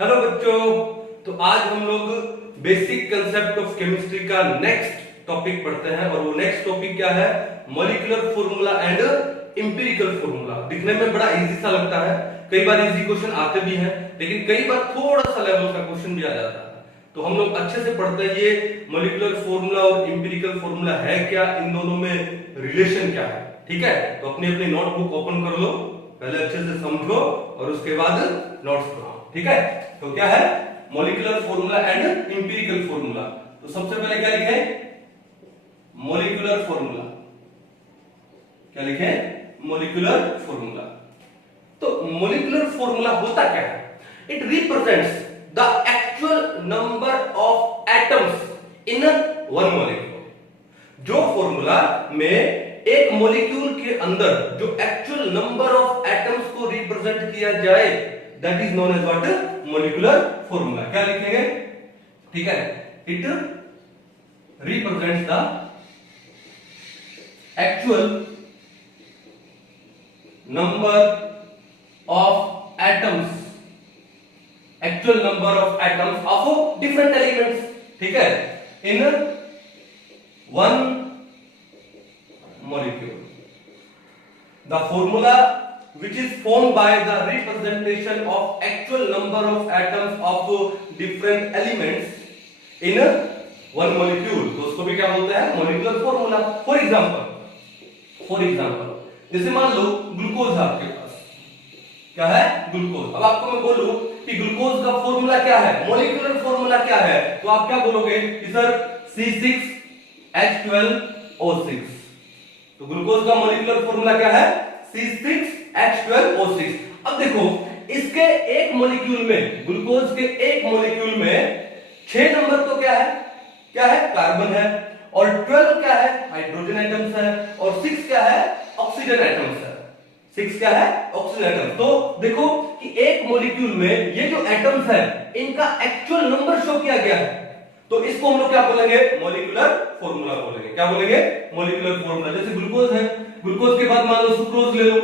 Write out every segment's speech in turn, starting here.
Hello बच्चों। तो आज हम लोग बेसिक कंसेप्ट ऑफ केमिस्ट्री का नेक्स्ट टॉपिक पढ़ते हैं और वो नेक्स्ट टॉपिक क्या है? Molecular formula and empirical formula. दिखने में बड़ा इजी सा लगता है, कई बार इजी क्वेश्चन आते भी हैं, लेकिन कई बार थोड़ा सा लेवल का क्वेश्चन भी आ जाता है। तो हम लोग अच्छे से पढ़ते हैं ये मॉलिक्यूलर फॉर्मूला और एम्पिरिकल फॉर्मूला है क्या, इन दोनों में रिलेशन क्या है। ठीक है, तो अपनी अपनी नोटबुक ओपन कर लो, पहले अच्छे से समझो और उसके बाद नोट्स बनाओ। ठीक है, तो क्या है molecular formula and empirical formula. तो सबसे पहले क्या लिखे? Molecular formula. क्या लिखे? Molecular formula. तो मॉलिक्यूलर फॉर्मूला होता क्या है? It represents the actual number of atoms in one molecule. जो फॉर्मूला में एक मॉलिक्यूल के अंदर जो एक्चुअल नंबर ऑफ एटम्स को रिप्रेजेंट किया जाए, that is known as what? Molecular formula. क्या लिखेंगे? ठीक है, it represents the actual number of atoms, actual number of atoms of different elements. ठीक है, in one molecule. The formula which is formed by the representation of actual number of atoms of different elements in one molecule, तो उसको भी क्या बोलते हैं? molecular formula. For example, जैसे मान लो ग्लूकोज है आपके पास। क्या है? ग्लूकोज। अब आपको मैं बोलूं कि ग्लूकोज का फॉर्मूला क्या है, मॉलिक्यूलर फॉर्मूला क्या है, तो आप क्या बोलोगे कि सर C6H12O6। तो ग्लूकोज का मॉलिक्यूलर फॉर्मूला क्या है? C6H12O6। अब देखो इसके एक मॉलिक्यूल में, ग्लूकोज के एक मॉलिक्यूल में 6 नंबर तो क्या है? क्या है? कार्बन है। और 12 क्या है? हाइड्रोजन एटम्स है। और 6 क्या है? ऑक्सीजन एटम्स है। 6 क्या है? Oxygen atoms. तो देखो कि एक मॉलिक्यूल में ये जो एटम्स है इनका एक्चुअल नंबर शो किया गया है, तो इसको हम लोग क्या बोलेंगे? मॉलिक्यूलर फॉर्मूला बोलेंगे। क्या बोलेंगे? Molecular formula. जैसे ग्लूकोज है, ग्लूकोज के बाद मान लो सुक्रोज ले लो,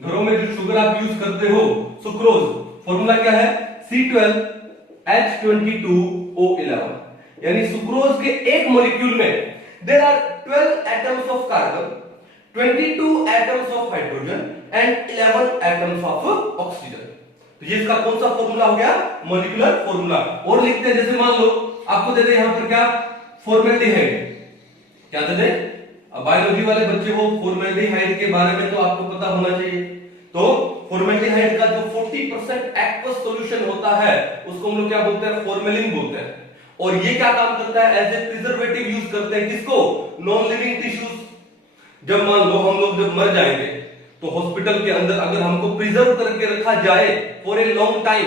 घरों में जो शुगर आप यूज करते हो, सुक्रोज। फॉर्मूला क्या है? C12H22O11। यानी सुक्रोज के एक मॉलिक्यूल में there are 12 atoms of carbon, 22 atoms of hydrogen and 11 atoms of oxygen. तो ये इसका कौन सा फॉर्मूला हो गया? Molecular formula. और लिखते हैं, जैसे मान लो आपको दे दे यहां पर क्या? फॉर्मेल्डिहाइड। क्या दे दे? अब बायोलॉजी वाले बच्चे हो, फॉर्मेल्डिहाइड के बारे में तो आपको पता होना चाहिए। तो फॉर्मेल्डिहाइड का जो 40% एक्वस सॉल्यूशन होता है उसको हम लोग क्या बोलते हैं? फॉर्मेलिन बोलते हैं। और ये क्या काम करता है? एज ए प्रिजर्वेटिव यूज करते हैं। किसको? Non living tissues. जब मान लो हम लोग जब मर जाएंगे तो हॉस्पिटल के अंदर अगर हमको प्रिजर्व करके रखा जाए फॉर ए लॉन्ग टाइम,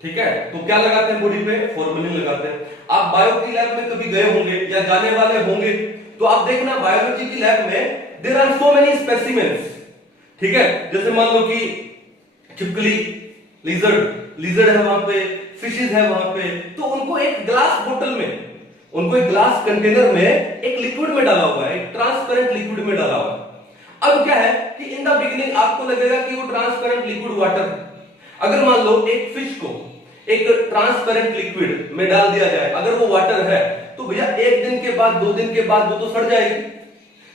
ठीक है, तो क्या लगाते हैं बॉडी पे? फॉर्मेलिन लगाते हैं। आप बायो की लैब में कभी गए होंगे या जाने वाले होंगे, तो आप देखना बायोलॉजी की लैब में there are so many specimens. ठीक है, जैसे मान लो कि छिपकली, लिजर्ड है वहां पे, फिशेस है वहां पे, तो उनको एक ग्लास बोतल में, उनको एक ग्लास कंटेनर में एक लिक्विड में डाला हुआ है, एक ट्रांसपेरेंट लिक्विड में डाला हुआ है। अब क्या है कि इन द बिगिनिंग आपको लगेगा कि वो ट्रांसपेरेंट लिक्विड वाटर है। अगर मान लो एक फिश को एक ट्रांसपेरेंट लिक्विड में डाल दिया जाए, अगर वो वाटर है, तो भैया 1 दिन के बाद, 2 दिन के बाद वो तो सड़ जाएगी।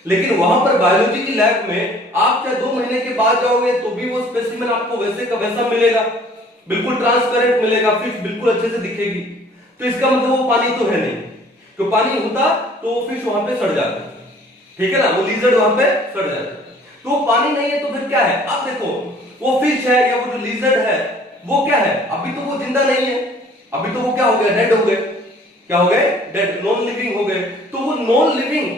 लेकिन वहां पर बायोलॉजी की लैब में आप चाहे 2 महीने के बाद जाओगे तो भी वो स्पेसिमेन आपको वैसे का वैसा मिलेगा, बिल्कुल ट्रांसपेरेंट मिलेगा, फिश बिल्कुल अच्छे से दिखेगी। तो इसका मतलब वो पानी तो है नहीं, तो पानी होता तो वो फिश वहां पे सड़ जाता। ठीक है ना, वो लिजर्ड वहां पे सड़ जाता। तो वो पानी नहीं है तो फिर क्या है? अब देखो वो फिश है या वो जो लिजर्ड है वो क्या है? अभी तो वो जिंदा नहीं है, अभी तो वो क्या हो गया? डेड हो गए। क्या हो गए? डेड, नॉन लिविंग हो गए। तो वो नॉन लिविंग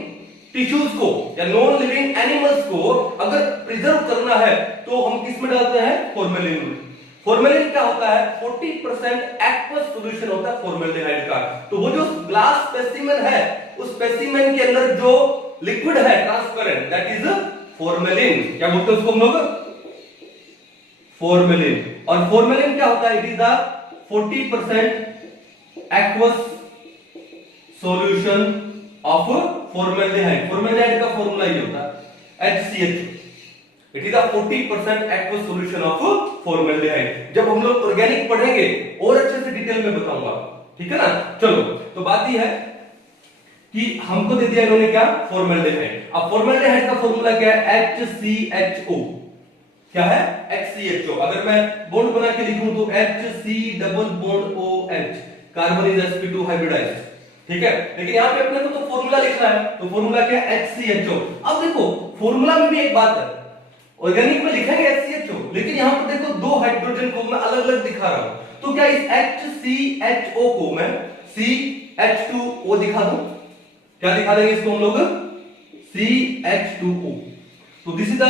टिश्यूज को या नॉन लिविंग एनिमल्स को अगर प्रिजर्व करना है तो हम किस में डालते हैं? फॉर्मेलिन में। फॉर्मेलिन क्या होता है? 40% एक्वस सॉल्यूशन होता है फॉर्मेल्डिहाइड का। तो वो जो ग्लास स्पेसिमेन है, उस स्पेसिमेन के अंदर जो लिक्विड है ट्रांसपेरेंट, दैट इज फॉर्मेलिन। क्या बोलते हैं उसको हम लोग? फॉर्मेलिन। और फॉर्मेलिन क्या होता है? It is the 40% aqueous solution of formaldehyde. Formaldehyde का फॉर्मूला ये होता है HCH। It is a 40% aqueous solution of formaldehyde. जब हम लोग ऑर्गेनिक पढ़ेंगे और अच्छे से डिटेल में बताऊंगा, ठीक है ना। चलो, तो बात यह है कि हमको दे दिया इन्होंने क्या, फॉर्मल्डिहाइड। अब फॉर्मल्डिहाइड का फॉर्मूला क्या है, HCHO। क्या है, HCHO। अगर मैं बॉन्ड बना के लिखूं तो HC double bond OH, carbon is sp2 hybridized, ठीक है। लेकिन यहाँ पे अपने को तो फॉर्मूला लिखना है, तो फॉर्मूला क्या है, HCHO। अब देखो फॉर्मूला में भी एक बात है, ऑर्गेनिक में लिखेंगे HCHO, लेकिन यहाँ पर देखो दो हाइड्रोजन को मैं अलग अलग दिखा रहा हूं, तो क्या इस HCHO को मैं CH2O दिखा दूं? क्या दिखा देंगे इसको हम लोग, CH2O। तो this is the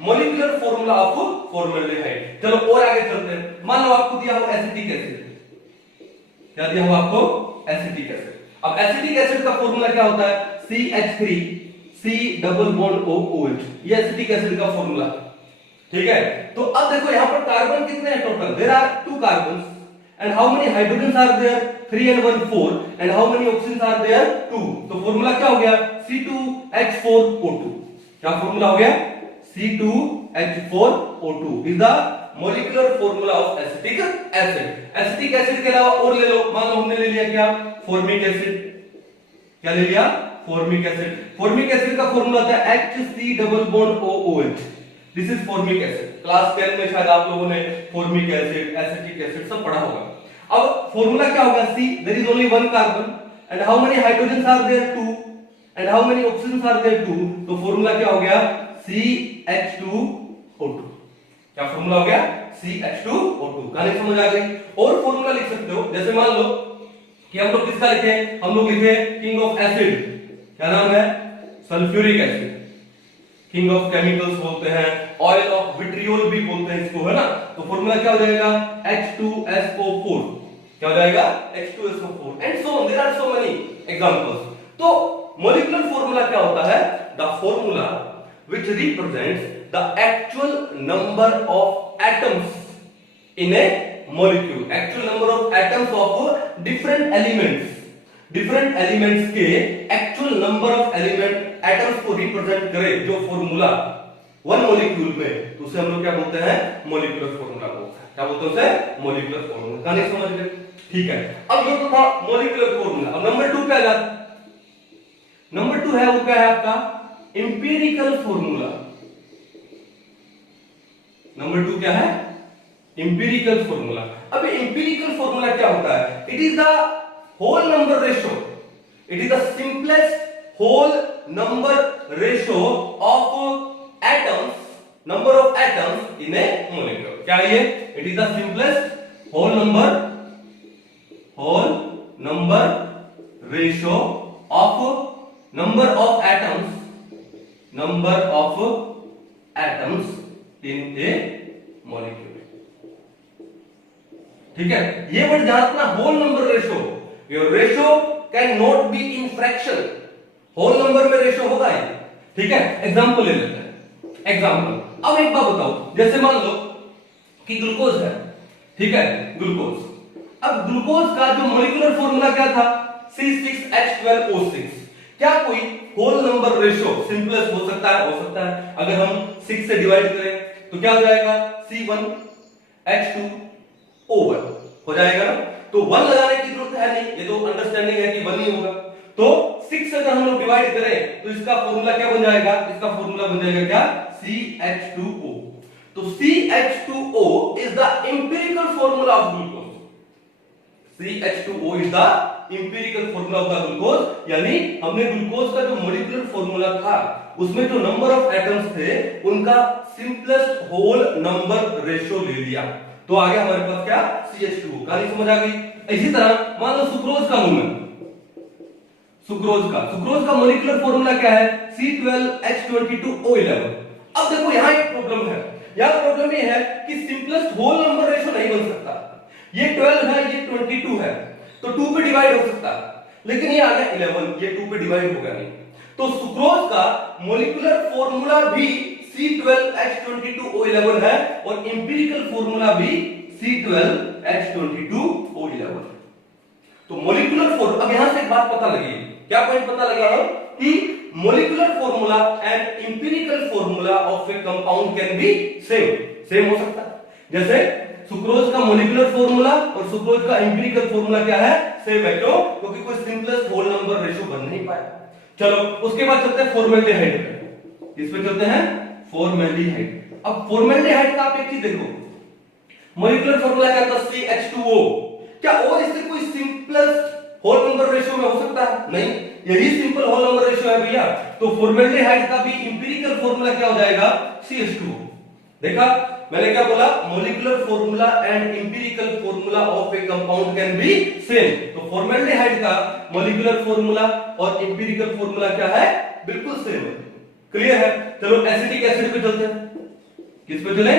molecular formula of formaldehyde. चलो और आगे चलते हैं। मान लो आपको दिया हो एसिटिक एसिड, क्या दिया हो आपको, एसिटिक एसिड। अब एसिटिक एसिड का फॉर्मूला क्या होता है, CH3 C double bond OH, ये एसिटिक एसिड का फॉर्मूला, ठीक है। तो अब देखो यहाँ पर कार्बन कितने हैं total, there are 2 carbons and how many hydrogens are there, 3 and 1 4, and how many oxygens are there, 2। तो फॉर्मूला क्या हो गया, C2H4O2। क्या फॉर्मूला हो गया, C2H4O2 is the molecular formula of acetic acid। Acetic acid के अलावा और ले लो, मान लो हमने ले लिया क्या, फॉर्मिक एसिड। क्या ले लिया, फॉर्मिक एसिड। फॉर्मिक एसिड का फॉर्मूला होता है HC double bond OOH। This is formic acid. Class 10 में शायद आप लोगों ने फॉर्मिक एसिड, एसिटिक एसिड सब पढ़ा होगा। अब फॉर्मूला क्या होगा, C, there is only one carbon and how many hydrogens are there, 2, and how many oxygens are there, 2। तो फॉर्मूला क्या हो गया, CH2O2। क्या फॉर्मूला हो गया, CH2O2। कहानी समझ आ गई। और फॉर्मूला लिख सकते हो, जैसे मान लो कि हम लोग किसका लिखे, हम लोग लिखे किंग ऑफ एसिड, क्या नाम है, sulphuric acid. King of chemicals बोलते हैं, ऑयल ऑफ विट्रियोल भी बोलते हैं इसको, है ना। तो फॉर्मूला क्या हो जाएगा, H2SO4। क्या हो जाएगा, H2SO4 and so on, there are so many examples. तो मॉलिक्यूलर फॉर्मूला क्या होता है, the formula which represents the actual number of atoms in a molecule, actual number of atoms of different elements. Different elements के actual number of element atoms को represent करे जो formula one molecule में, तो उसे हम लोग क्या बोलते हैं, मॉलिक्यूलर फॉर्मूला बोलते हैं। क्या बोलते हैं उसे, मॉलिक्यूलर फॉर्मूला। कहानी समझ गए, ठीक है। अब ये तो था मॉलिक्यूलर फॉर्मूला। अब नंबर 2 पे आ जाते, नंबर 2 है वो क्या है आपका, एम्पिरिकल फॉर्मूला। नंबर 2 क्या है, एम्पिरिकल फॉर्मूला। अब एम्पिरिकल फॉर्मूला क्या होता है, it is the whole number ratio, it is the simplest whole number ratio of atoms, number of atoms in a molecule। क्या है ये, it is the simplest whole number ratio of number of atoms in a molecule, ठीक है। ये word ध्यान रखना, whole number ratio. Your ratio can not be in fraction, whole number में ratio होगा ही, ठीक है। एग्जांपल ले लेते हैं, एग्जांपल। अब एक बात बताओ, जैसे मान लो कि ग्लूकोज है, ठीक है, ग्लूकोज। अब ग्लूकोज का जो मॉलिक्यूलर फॉर्मूला क्या था, C6H12O6। क्या कोई होल नंबर रेशियो सिंपलेस्ट हो सकता है, हो सकता है। अगर हम 6 से डिवाइड करें तो क्या हो जाएगा, C1H2O1 हो जाएगा ना। तो 1 लगाने की जरूरत है नहीं, ये तो अंडरस्टैंडिंग है कि 1 ही होगा। तो 6 से अगर हम लोग डिवाइड करें तो इसका फॉर्मूला क्या बन जाएगा, इसका फॉर्मूला बन जाएगा क्या, CH2O। तो CH2O is the empirical formula of glucose. CH2O is the empirical formula of the glucose. यानी हमने ग्लूकोज का जो मॉलिक्यूलर फॉर्मूला था उसमें जो नंबर ऑफ एटम्स थे उनका सिंपलेस्ट होल नंबर रेशियो ले लिया, तो आ गया हमारे पास क्या, CH2O। कहानी समझ आ गई। इसी तरह मान लो सुक्रोज का लूं मैं, सुक्रोज का मॉलिक्यूलर फॉर्मूला क्या है, C12H22O11। अब देखो यहां एक प्रॉब्लम है, यहां प्रॉब्लम ये है कि सिंपलेस्ट होल नंबर रेशियो नहीं बन सकता। ये 12 है, ये 22 है, तो 2 पे डिवाइड हो सकता है, लेकिन ये आ गया 11, ये 2 पे डिवाइड होगा नहीं। तो सुक्रोज का मॉलिक्यूलर फॉर्मूला भी C12H22O11 है और एम्पिरिकल फॉर्मूला भी C12H22O11। तो मॉलिक्यूलर फॉर्मूला, अब यहां से एक बात पता लगी, क्या पॉइंट पता लगा है कि molecular formula and empirical formula of a compound can be same हो सकता है। जैसे सुक्रोज का मोलिकुलर फॉर्मूला और सुक्रोज का एम्पिरिकल फॉर्मूला क्या है, सेम है। क्यों? क्योंकि कोई सिंपलेस्ट होल नंबर रेशियो बन नहीं पाया। चलो उसके बाद चलते हैं फॉर्मेल्डिहाइड पे। इस पे चलते हैं फॉर्मेल्डिहाइड। अब फॉर्मेल्डिहाइड का आप एक चीज देखो, मोलिकुलर फॉर्मूला क्या था, CH2O। क्या और इससे कोई सिंपलेस्ट होल नंबर रेशियो में हो सकता है? नहीं, यही सिंपल होल नंबर रेशियो है भैया। तो फॉर्मेल्डिहाइड का भी एम्पिरिकल फॉर्मूला क्या हो जाएगा, CH2O। देखा मैंने क्या बोला, molecular formula and empirical formula of A compound can be same. तो फॉर्मेल्डिहाइड का मोलिकुलर फॉर्मूला और एम्पिरिकल फॉर्मूला क्या है, बिल्कुल सेम है। क्लियर है? चलो एसिटिक एसिड पे चलते हैं। किस पे चले,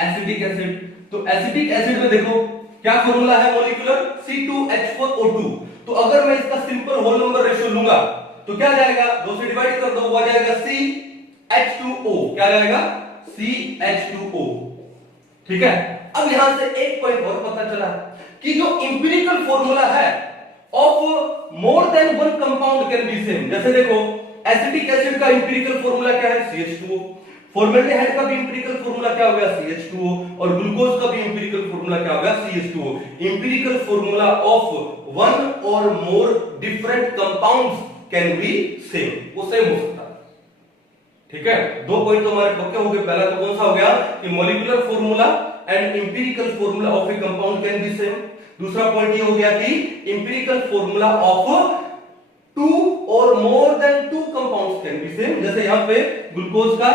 एसिटिक एसिड। तो एसिटिक एसिड में देखो क्या फॉर्मूला है मोलिकुलर, C2H4O2। तो अगर मैं इसका सिंपल होल नंबर रेशियो लूंगा तो क्या जाएगा, 2 से डिवाइड कर दो, वो आ जाएगा CH2O। क्या जाएगा, CH2O। ठीक है। अब यहां से एक पॉइंट और पता चला कि जो एम्पिरिकल फॉर्मूला है of more than one compound can be same. जैसे देखो एसिटिक एसिड का एम्पिरिकल फॉर्मूला क्या है, CH2O। फॉर्मेल्डिहाइड का भी एम्पिरिकल फॉर्मूला क्या हो गया, CH2O। और ग्लूकोज का भी एम्पिरिकल फॉर्मूला क्या हो गया, CH2O। Empirical formula of one और more different compounds can be same, वो सेम हो सकता है। ठीक है, 2 पॉइंट तो हमारे पक्के हो गए। पहला तो कौन सा हो गया कि molecular formula and empirical formula of A compound can be same. दूसरा पॉइंट ये हो गया कि एम्पिरिकल फॉर्मूला ऑफ 2 और more than 2 compounds can be same. जैसे यहां पे ग्लूकोज का,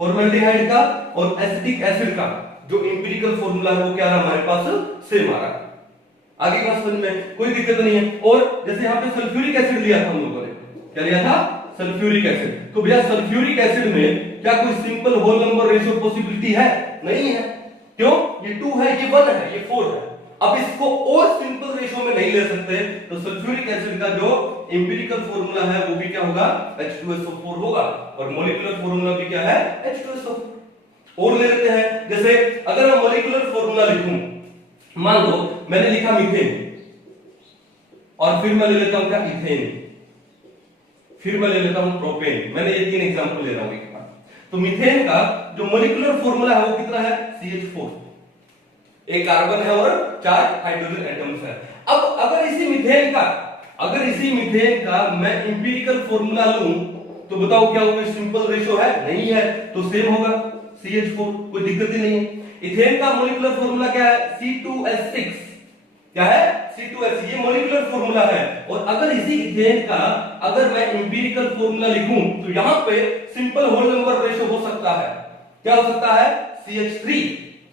फॉर्मेल्डिहाइड का और एसिटिक एसिड का जो एम्पिरिकल फॉर्मूला है वो क्या रहा हमारे पास, सेम आ रहा है। आगे बात समझ में कोई दिक्कत नहीं है। और जैसे यहां पे सल्फ्यूरिक एसिड लिया था हम लोगों ने, क्या लिया था, सल्फ्यूरिक एसिड। तो भैया सल्फ्यूरिक एसिड में क्या कोई simple whole number ratio possibility है, नहीं है। क्यों, ये 2 है, ये 1 है, ये 4 है। अब इसको और सिंपल रेशियो में नहीं ले सकते, तो सल्फ्यूरिक एसिड का जो एम्पिरिकल फॉर्मूला है वो भी क्या होगा, H2SO4 होगा। और मॉलिक्यूलर फॉर्मूला भी क्या है, H2SO4। और ले लेते हैं, जैसे अगर मैं मॉलिक्यूलर फॉर्मूला लिखूं, मान लो मैंने लिखा मीथेन और फिर मैं ले लेता हूं क्या, इथेन, फिर मैं ले लेता हूं प्रोपेन। मैंने ये 3 एग्जांपल ले रहा हूं एक बार। तो मीथेन का जो मॉलिक्यूलर फॉर्मूला है वो कितना है, CH4। एक कार्बन है और 4 हाइड्रोजन एटम्स है। अब अगर इसी मीथेन का मैं एम्पिरिकल फॉर्मूला लूं तो बताओ क्या होगा, सिंपल रेशियो है, नहीं है, तो सेम होगा CH4, कोई दिक्कत ही नहीं है। इथेन का मॉलिक्यूलर फॉर्मूला क्या है, C2H6। क्या है, C2H, ये मॉलिक्यूलर फॉर्मूला है। और अगर इसी इथेन का अगर मैं एम्पिरिकल फॉर्मूला लिखूं तो यहां पे सिंपल होल नंबर रेशियो हो सकता है, क्या हो सकता है, CH3।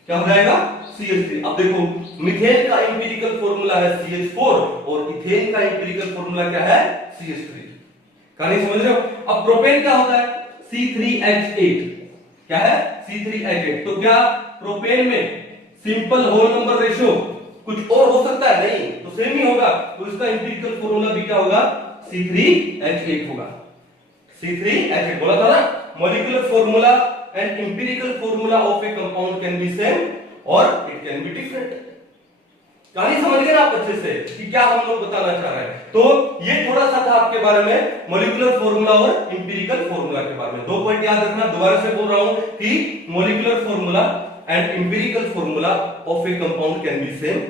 क्या हो जाएगा, CH3। अब देखो मीथेन का एम्पिरिकल फॉर्मूला है CH4 और इथेन का एम्पिरिकल फॉर्मूला क्या है, CH3। कहानी समझ रहे हो? अब प्रोपेन क्या होता है, C3H8। क्या है, C3H8। तो क्या प्रोपेन में सिंपल होल नंबर रेशियो कुछ और हो सकता है, नहीं, तो सेम ही होगा। तो इसका एम्पिरिकल फॉर्मूला भी क्या होगा, C3H8 होगा। C3H8 बोला था ना, molecular formula and empirical formula of A compound can be same और इट कैन बी डिफरेंट। कहानी समझ गए ना आप अच्छे से कि क्या हम लोग बताना चाह रहे हैं। तो ये थोड़ा सा था आपके बारे में मॉलिक्यूलर फॉर्मूला और एम्पिरिकल फॉर्मूला के बारे में। 2 पॉइंट याद रखना, दोबारा से बोल रहा हूं कि molecular formula and empirical formula of a compound can be same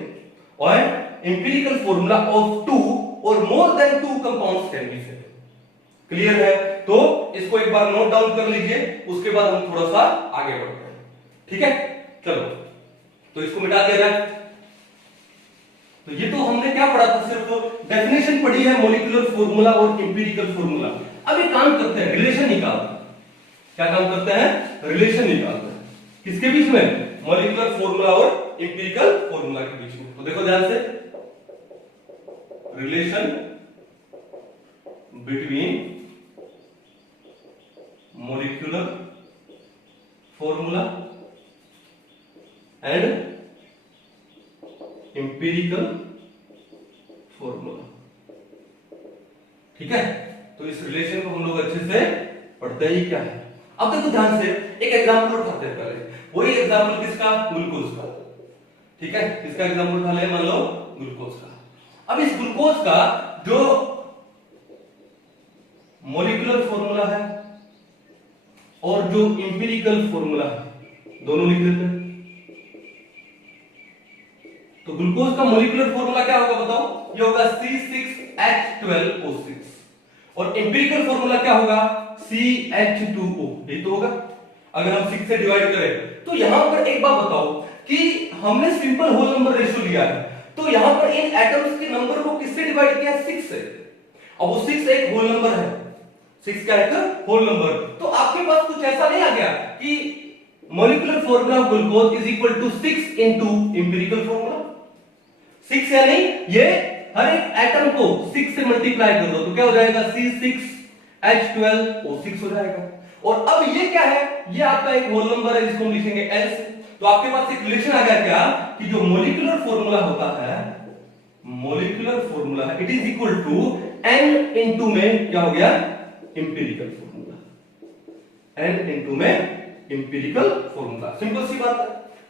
and empirical formula of 2 or more than 2 compounds can be same। Clear है? तो इसको एक बार नोट डाउन कर लीजिए, उसके बाद हम थोड़ा सा आगे बढ़ते हैं। ठीक है, चलो तो इसको मिटा दिया जाए। तो ये तो हमने क्या पढ़ा था, सिर्फ डेफिनेशन पढ़ी है मॉलिक्यूलर फॉर्मूला और एम्पिरिकल फॉर्मूला। अब एक काम करते हैं, रिलेशन निकालते हैं। क्या काम करते हैं, रिलेशन निकालते हैं। किसके बीच में, मॉलिक्यूलर फॉर्मूला और एम्पिरिकल फॉर्मूला के बीच में। तो देखो ध्यान से, relation between molecular formula and empirical formula. ठीक है, तो इस रिलेशन को हम लोग अच्छे से पढ़ते ही क्या है। अब देखो ध्यान से, एक एग्जांपल उठाते हैं पहले। वही एग्जांपल किसका, ग्लूकोज का। ठीक है, किसका एग्जांपल उठा ले, मान लो ग्लूकोज का। अब इस ग्लूकोज का जो मॉलिक्यूलर फॉर्मूला है और जो इंपिरिकल फॉर्मूला है दोनों लिख देते हैं। तो ग्लूकोज का मॉलिक्यूलर फॉर्मूला क्या होगा बताओ? ये होगा C6H12O6 और इंपिरिकल फॉर्मूला क्या होगा? CH2O। ये तो होगा अगर हम 6 से डिवाइड करें। तो यहां पर एक बात बताओ कि हमने सिंपल होल नंबर रेशियो लिया है, तो यहां पर इन एटम्स के नंबर को किससे डिवाइड किया? 6 से। अब वो 6 एक होल नंबर है, 6 क्या है? Whole number. तो आपके पास कुछ ऐसा नहीं आ गया कि molecular formula of glucose is equal to 6 into empirical formula. 6 यानी ये हर एक एटम को 6 से मल्टीप्लाई कर दो तो क्या हो जाएगा? C6H12O6 हो जाएगा। और अब ये क्या है? ये आपका एक होल नंबर है जिसको हम लिखेंगे L से। तो आपके पास एक रिलेशन आ गया क्या कि जो मॉलिक्यूलर फॉर्मूला होता है, मॉलिक्यूलर फॉर्मूला है, it is equal to n into में क्या हो गया? Empirical formula. n इनटू में इंपिरिकल फॉर्मूला। सिंपल सी बात है,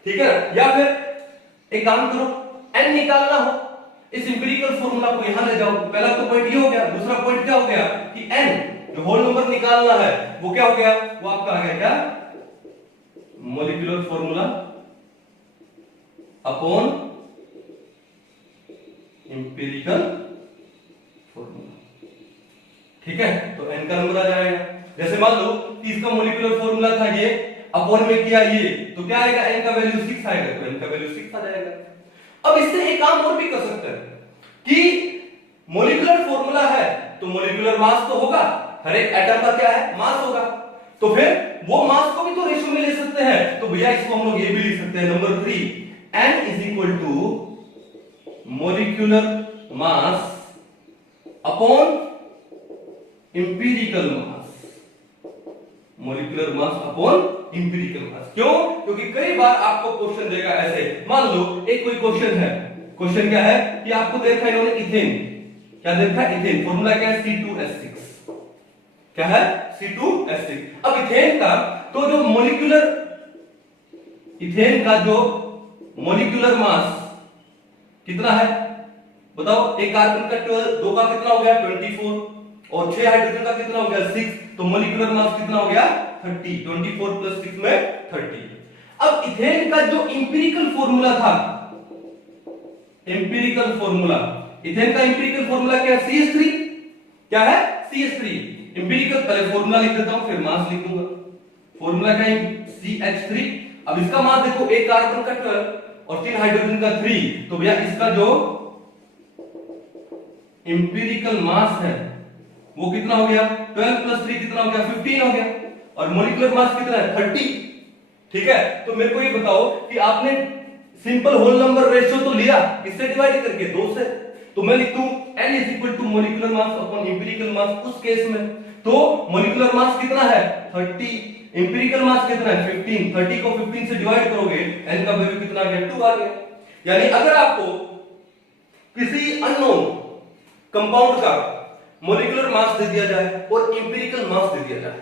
ठीक है। या फिर एक काम करो, n निकालना हो, इस इंपिरिकल फॉर्मूला को यहां ले जाओ। पहला तो पॉइंट ये हो गया, दूसरा पॉइंट क्या हो गया कि n जो होल नंबर निकालना है वो क्या हो गया? वो आपका आ गया क्या? Molecular formula upon empirical formula, ठीक है। तो n का नंबर आ जाएगा। जैसे मान लो कि इसका मॉलिक्यूलर फॉर्मूला था ये, अपॉन में किया ये, तो क्या आएगा? n का वैल्यू 6 आएगा, तो n का वैल्यू 6 आ जाएगा। अब इससे एक काम और भी कर सकते हैं कि मॉलिक्यूलर फॉर्मूला है तो मॉलिक्यूलर मास तो होगा, हर एक एटम का क्या है? मास होगा। तो फिर वो मास को भी तो रेशियो में ले सकते हैं। तो भैया इसको हम लोग ये भी लिख सकते हैं, number 3, n is equal to molecular mass upon empirical mass. Molecular mass upon empirical mass. क्यों? क्योंकि कई बार आपको क्वेश्चन देगा ऐसे, मान लो एक कोई क्वेश्चन है, क्वेश्चन क्या है कि आपको देखा इन्होंने इथेन, क्या देखा? इथेन। फॉर्मूला क्या है? C2H6। क्या है? C2H6। अब इथेन का तो जो मॉलिक्यूलर, इथेन का जो मॉलिक्यूलर मास कितना है बताओ? एक कार्बन का 12, दो का कितना हो गया? 24 और 6 हाइड्रोजन का कितना हो गया? 6। तो मॉलिक्यूलर मास कितना हो गया? 30। 24 प्लस 6 में 30। अब इथेन का जो इंपिरिकल फॉर्मूला था, इंपिरिकल फॉर्मूला, इथेन का इंपिरिकल फॉर्मूला क्या है? CH3। क्या है? CH3। इंपिरिकल, पहले फॉर्मूला लिख देता हूं फिर मास लिखूंगा। फॉर्मूला क्या है? CH3। अब इसका मास देखो, एक कार्बन का 12 और 3 हाइड्रोजन का 3, तो भैया इसका जो इंपिरिकल मास है वो कितना हो गया? 12 प्लस 3 कितना हो गया? 15 हो गया। और मॉलिक्यूलर मास कितना है? 30। ठीक है। तो मेरे को ये बताओ कि आपने सिंपल होल नंबर रेशियो तो लिया, किससे डिवाइड करके? 2 से। तो मैं लिख दूं n is equal to molecular mass upon empirical mass. उस केस में तो मॉलिक्यूलर मास कितना है? 30, इंपिरिकल मास कितना है? 15। 30 को 15 से डिवाइड करोगे, n का वैल्यू कितना आ गया? 2 आ गया। यानी अगर आपको किसी अननोन कंपाउंड का मॉलिक्यूलर मास दे दिया जाए और इंपिरिकल मास दे दिया जाए,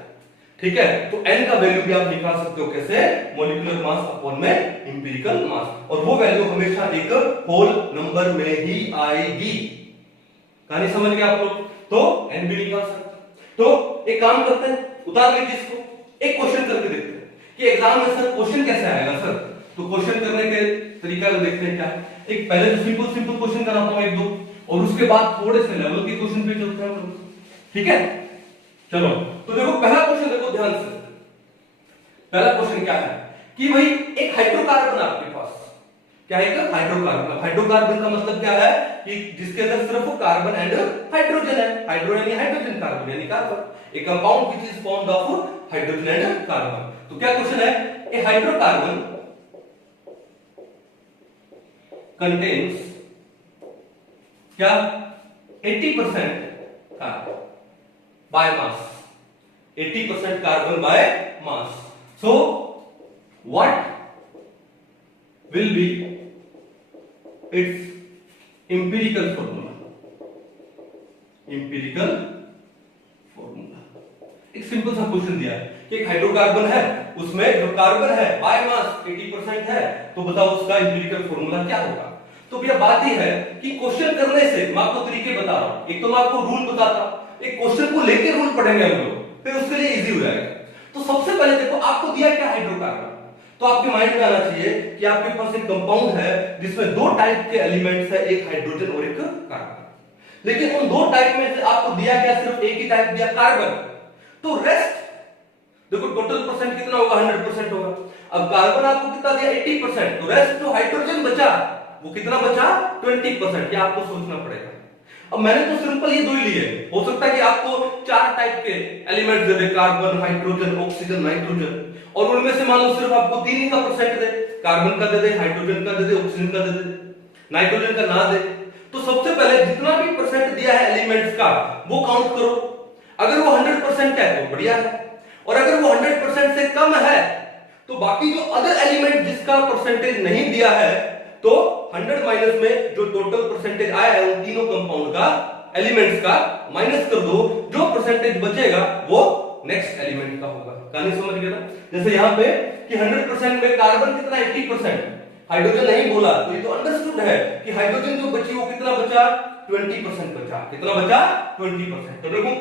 ठीक है, तो n का वैल्यू भी आप निकाल सकते हो। कैसे? मॉलिक्यूलर मास अपॉन में इंपिरिकल मास। और वो वैल्यू हमेशा एक होल नंबर में ही आएगी। कहानी समझ गए आप लोग? तो n भी निकाल सकते। तो एक काम करते हैं, उतार लीजिए इसको, एक क्वेश्चन करके देखते हैं कि एग्जाम में सर क्वेश्चन कैसे आएगा सर। तो क्वेश्चन करने के तरीका देखते हैं क्या है। एक पहले तो सिंपल सिंपल क्वेश्चन कराता हूं, एक दो, और उसके बाद थोड़े से लेवल के क्वेश्चन पे चलते हैं। ठीक है, चलो। तो देखो पहला क्वेश्चन देखो ध्यान से। पहला क्वेश्चन क्या है कि भाई एक हाइड्रोकार्बन आपके पास, क्या है? एक हाइड्रोकार्बन। हाइड्रोकार्बन का मतलब क्या है कि जिसके अंदर सिर्फ कार्बन एंड हाइड्रोजन है। हाइड्रो यानी हाइड्रोजन, कार्बन यानी कार्बन। एक compound which is formed of hydrogen and carbon. तो क्या क्वेश्चन है? ए हाइड्रोकार्बन कंटेन्स क्या? 80% carbon by mass, 80% carbon by mass. So what will be its empirical formula? Empirical formula एक simple सा question दिया है कि एक हाइड्रोकार्बन है, उसमें जो कार्बन है बाय मास 80% है, तो बताओ उसका एम्पिरिकल फॉर्मूला क्या होगा। तो भैया बात ही है कि क्वेश्चन करने से मैं आपको तरीके बता रहा हूं। एक तो मैं आपको रूल बताता, एक क्वेश्चन को लेके रूल पढ़ेंगे हम लोग, फिर उसके लिए इजी हो जाएगा। तो सबसे पहले देखो आपको दिया क्या हाइड्रोकार्बन, तो आपके माइंड में आना चाहिए कि आपके पास एक कंपाउंड है जिसमें दो टाइप के एलिमेंट्स है, एक हाइड्रोजन और एक कार्बन। लेकिन उन दो टाइप में से आपको दिया क्या, सिर्फ एक ही टाइप दिया कार्बन, तो रेस्ट देखो टोटल परसेंट कितना होगा, 100% होगा। अब कार्बन आपको कितना दिया, 80%, तो रेस्ट जो हाइड्रोजन बचा वो कितना बचा, 20%। ये आपको सोचना पड़ेगा। अब मैंने तो सिंपल ये दो ही लिए, हो सकता है कि आपको चार टाइप के elements they they, carbon, hydrogen, oxygen, nitrogen, और उनमें से मान लो सिर्फ आपको तीन ही का परसेंट दे, कार्बन का दे दे, हाइड्रोजन का दे दे, ऑक्सीजन का दे दे, नाइट्रोजन का ना दे। तो सबसे पहले जितना भी परसेंट दिया है एलिमेंट्स का वो काउंट करो। अगर वो 100% है तो बढ़िया है, और अगर वो 100% से कम है तो बाकी जो अदर एलिमेंट जिसका परसेंटेज नहीं दिया है, तो 100 माइनस में जो टोटल परसेंटेज आया है उन तीनों कंपाउंड का, एलिमेंट्स का माइनस कर दो, जो परसेंटेज बचेगा वो नेक्स्ट एलिमेंट का होगा। कहानी समझ गए ना? जैसे यहाँ पे कि 100% में कार्बन कितना, 80%, हाइड्रोजन नहीं बोला, तो ये तो अंडरस्टूड है कि हाइड्रोजन जो बची वो कितना बचा, 20% बचा। कितना बचा, 20%। तो देखो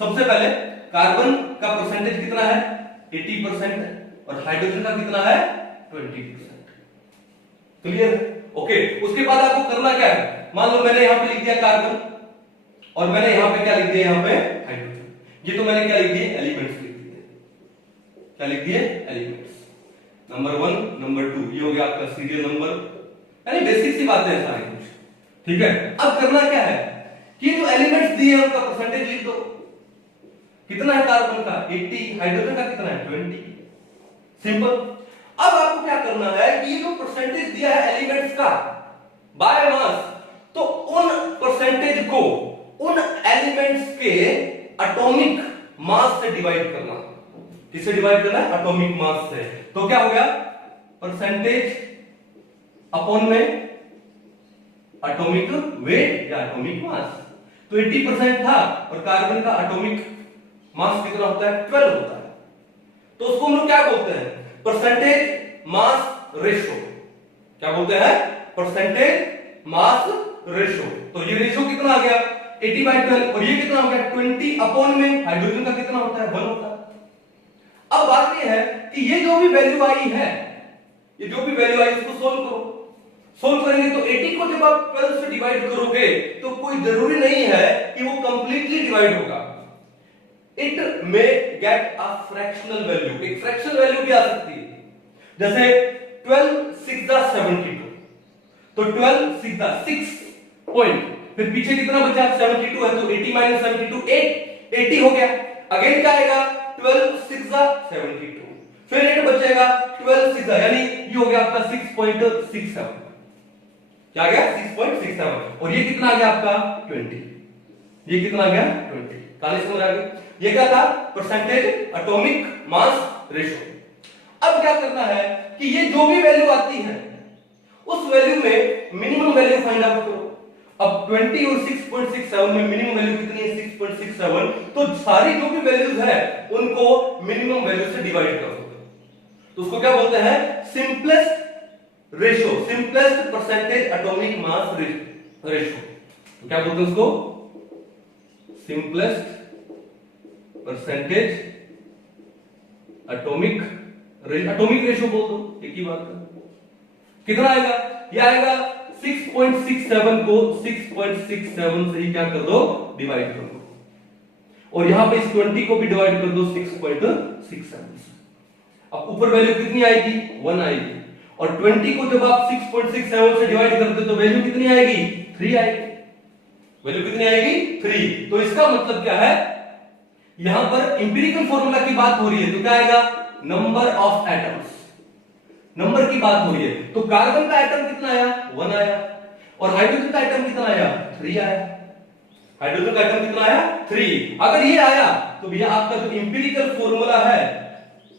सबसे पहले कार्बन का परसेंटेज कितना है, 80% है, और हाइड्रोजन का कितना है, 20%। क्लियर? ओके। उसके बाद आपको करना क्या है, मान लो मैंने यहां पे लिख दिया कार्बन, और मैंने यहां पे क्या लिख दिया, यहां पे हाइड्रोजन। ये तो मैंने क्या लिख दिए, एलिमेंट्स लिख दिए। क्या लिख दिए, एलिमेंट्स। नंबर 1, नंबर 2, ये हो गया आपका सीरियल नंबर, यानी बेसिक सी बातें हैं सारी कुछ। ठीक है, अब करना क्या है कि जो एलिमेंट्स दिए हैं उनका परसेंटेज लिख दो। कितना है कार्बन का, 80, हाइड्रोजन का कितना है, 20। सिंपल। अब आपको क्या करना है कि ये जो परसेंटेज दिया है एलिमेंट्स का बाय मास, तो उन परसेंटेज को उन एलिमेंट्स के एटॉमिक मास से डिवाइड करना। किससे डिवाइड करना है, एटॉमिक मास से। तो क्या हो गया, परसेंटेज अपॉन में एटॉमिक वेट या एटॉमिक मास। तो 80% था, और कार्बन का एटॉमिक मास कितना होता है, 12 होता है। तो उसको हम लोग क्या बोलते हैं, परसेंटेज मास रेशो। क्या बोलते हैं, परसेंटेज मास रेशो। तो ये रेशो कितना आ गया, 80/12, और ये कितना हो गया, 20 अपॉन में हाइड्रोजन का कितना होता है, 1 होता है। अब बात ये है कि ये जो भी वैल्यू आई है, ये जो भी वैल्यू आई उसको सोल्व करो। सोल्व करेंगे तो 80 को जब आप 12 से डिवाइड करोगे तो कोई जरूरी नहीं है कि वो कंप्लीटली डिवाइड होगा। It may get a fractional value, एक फ्रैक्शनल वैल्यू भी आ सकती है। जैसे 12 6 72, तो 12 6 पॉइंट, फिर पीछे कितना बचा, 72 है, तो 80 माइनस 72 8, 80 हो गया। अगेन क्या आएगा, 12 6 72, फिर 8 बचेगा, 12 6 यानी ये हो गया आपका 6.67। क्या आ गया, 6.67, और ये कितना आ गया आपका 20। ये कितना आ गया, 20। कहानी समझ आ गई? ये क्या था, परसेंटेज एटॉमिक मास रेशो। अब क्या करना है कि ये जो भी वैल्यू आती है उस वैल्यू में मिनिमम वैल्यू फाइंड आउट करो। अब 20 और 6.67 में मिनिमम वैल्यू कितनी है, 6.67, तो सारी जो भी वैल्यूज है उनको मिनिमम वैल्यू से डिवाइड कर दो। तो उसको क्या बोलते हैं, simplest ratio, simplest percentage atomic mass ratio. तो क्या बोलते हैं उसको, सिंपलेस्ट परसेंटेज एटॉमिक रेशो बोल दो, एक ही बात है। कितना आएगा, ये आएगा 6.67 को 6.67 से ही क्या कर दो, डिवाइड कर दो, और यहां पे इस 20 को भी डिवाइड कर दो 6.67 से। अब ऊपर वैल्यू कितनी आएगी, 1 आएगी, और 20 को जब आप 6.67 से डिवाइड करते हो तो वैल्यू कितनी आएगी, 3 आएगी। वैल्यू कितनी आएगी, 3। तो इसका मतलब क्या है, यहां पर इंपिरिकल फॉर्मूला की बात हो रही है, तो क्या आएगा, नंबर ऑफ एटम्स, नंबर की बात हो रही है। तो कार्बन का एटम कितना आया, 1 आया, और हाइड्रोजन का एटम कितना आया, 3 आया। हाइड्रोजन का एटम कितना आया, 3। अगर ये आया तो भैया आपका जो इंपिरिकल फॉर्मूला है,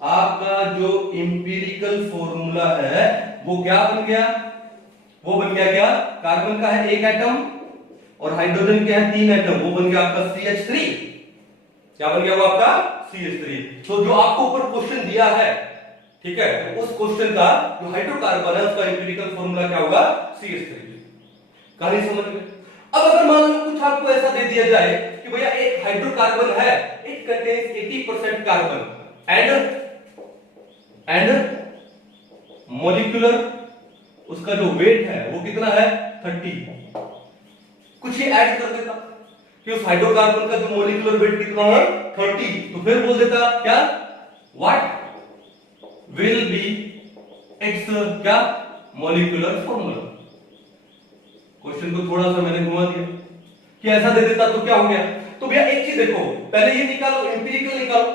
आपका जो इंपिरिकल फॉर्मूला है वो क्या बन गया, वो बन गया क्या, कार्बन का है 1 एटम और हाइड्रोजन के है 3 एटम, वो बन गया आपका CH3। क्या बन गया वो आपका CH3। तो जो आपको ऊपर क्वेश्चन दिया है, ठीक है, तो उस क्वेश्चन का जो हाइड्रोकार्बन है उसका इंपिरिकल फॉर्मूला क्या होगा, CH3। कहानी समझ में? अब अगर मान लो कुछ आपको ऐसा दे दिया जाए कि भैया एक हाइड्रोकार्बन है, it contains 80% carbon and molecular उसका जो वेट है वो कितना है 30, कुछ ये ऐड कर देता कि उस हाइड्रोकार्बन का जो मॉलिक्यूलर वेट कितना है 30, तो फिर बोल देता क्या, व्हाट विल बी इट्स क्या मॉलिक्यूलर फॉर्मूला। क्वेश्चन को थोड़ा सा मैंने घुमा दिया कि ऐसा दे देता तो क्या हो गया। तो भैया एक चीज देखो, पहले ये निकालो, एम्पिरिकल निकालो,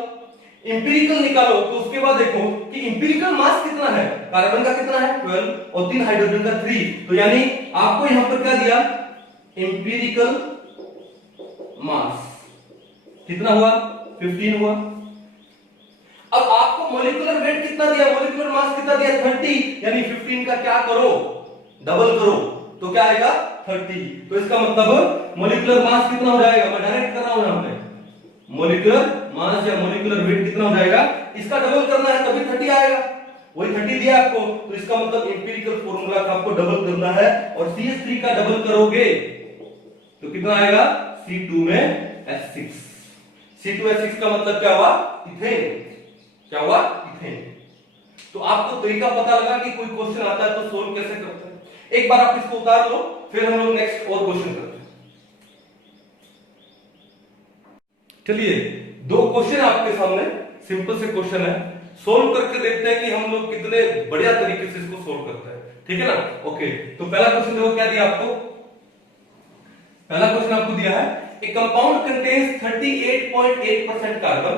एम्पिरिकल निकालो, तो उसके बाद देखो कि एम्पिरिकल मास कितना है, कार्बन का कितना है 12 और 3 हाइड्रोजन का 3, तो यानी आपको यहां पर क्या दिया, एम्पिरिकल मास कितना हुआ 15 हुआ। अब आपको मॉलिक्यूलर वेट कितना दिया, मॉलिक्यूलर मास कितना दिया 30, यानी 15 का क्या करो डबल करो तो क्या आएगा 30। तो इसका मतलब मॉलिक्यूलर मास कितना हो जाएगा, मैं डायरेक्ट कर रहा हूं यहां पे, मॉलिक्यूलर मास या मॉलिक्यूलर वेट कितना हो जाएगा, इसका डबल करना है तभी 30 आएगा, वही 30 दिया आपको, तो इसका मतलब एम्पिरिकल फॉर्मूला का आपको डबल करना है और CH3 का डबल करोगे तो कितना आएगा C2 में H6, C2H6 का मतलब क्या हुआ इथेन, क्या हुआ इथेन। तो आपको तरीका पता लगा कि कोई क्वेश्चन आता है तो सोल्व कैसे करते हैं। एक बार आप इसको उतार लो, फिर हम लोग नेक्स्ट और क्वेश्चन करते हैं। चलिए दो क्वेश्चन आपके सामने, सिंपल से क्वेश्चन है, सोल्व करके देखते हैं कि हम लोग कितने बढ़िया तरीके से इसको सोल्व करते हैं, ठीक है ना। ओके, तो पहला क्वेश्चन देखो क्या दिया आपको, पहला क्वेश्चन आपको दिया है ए compound contains 38.8% carbon,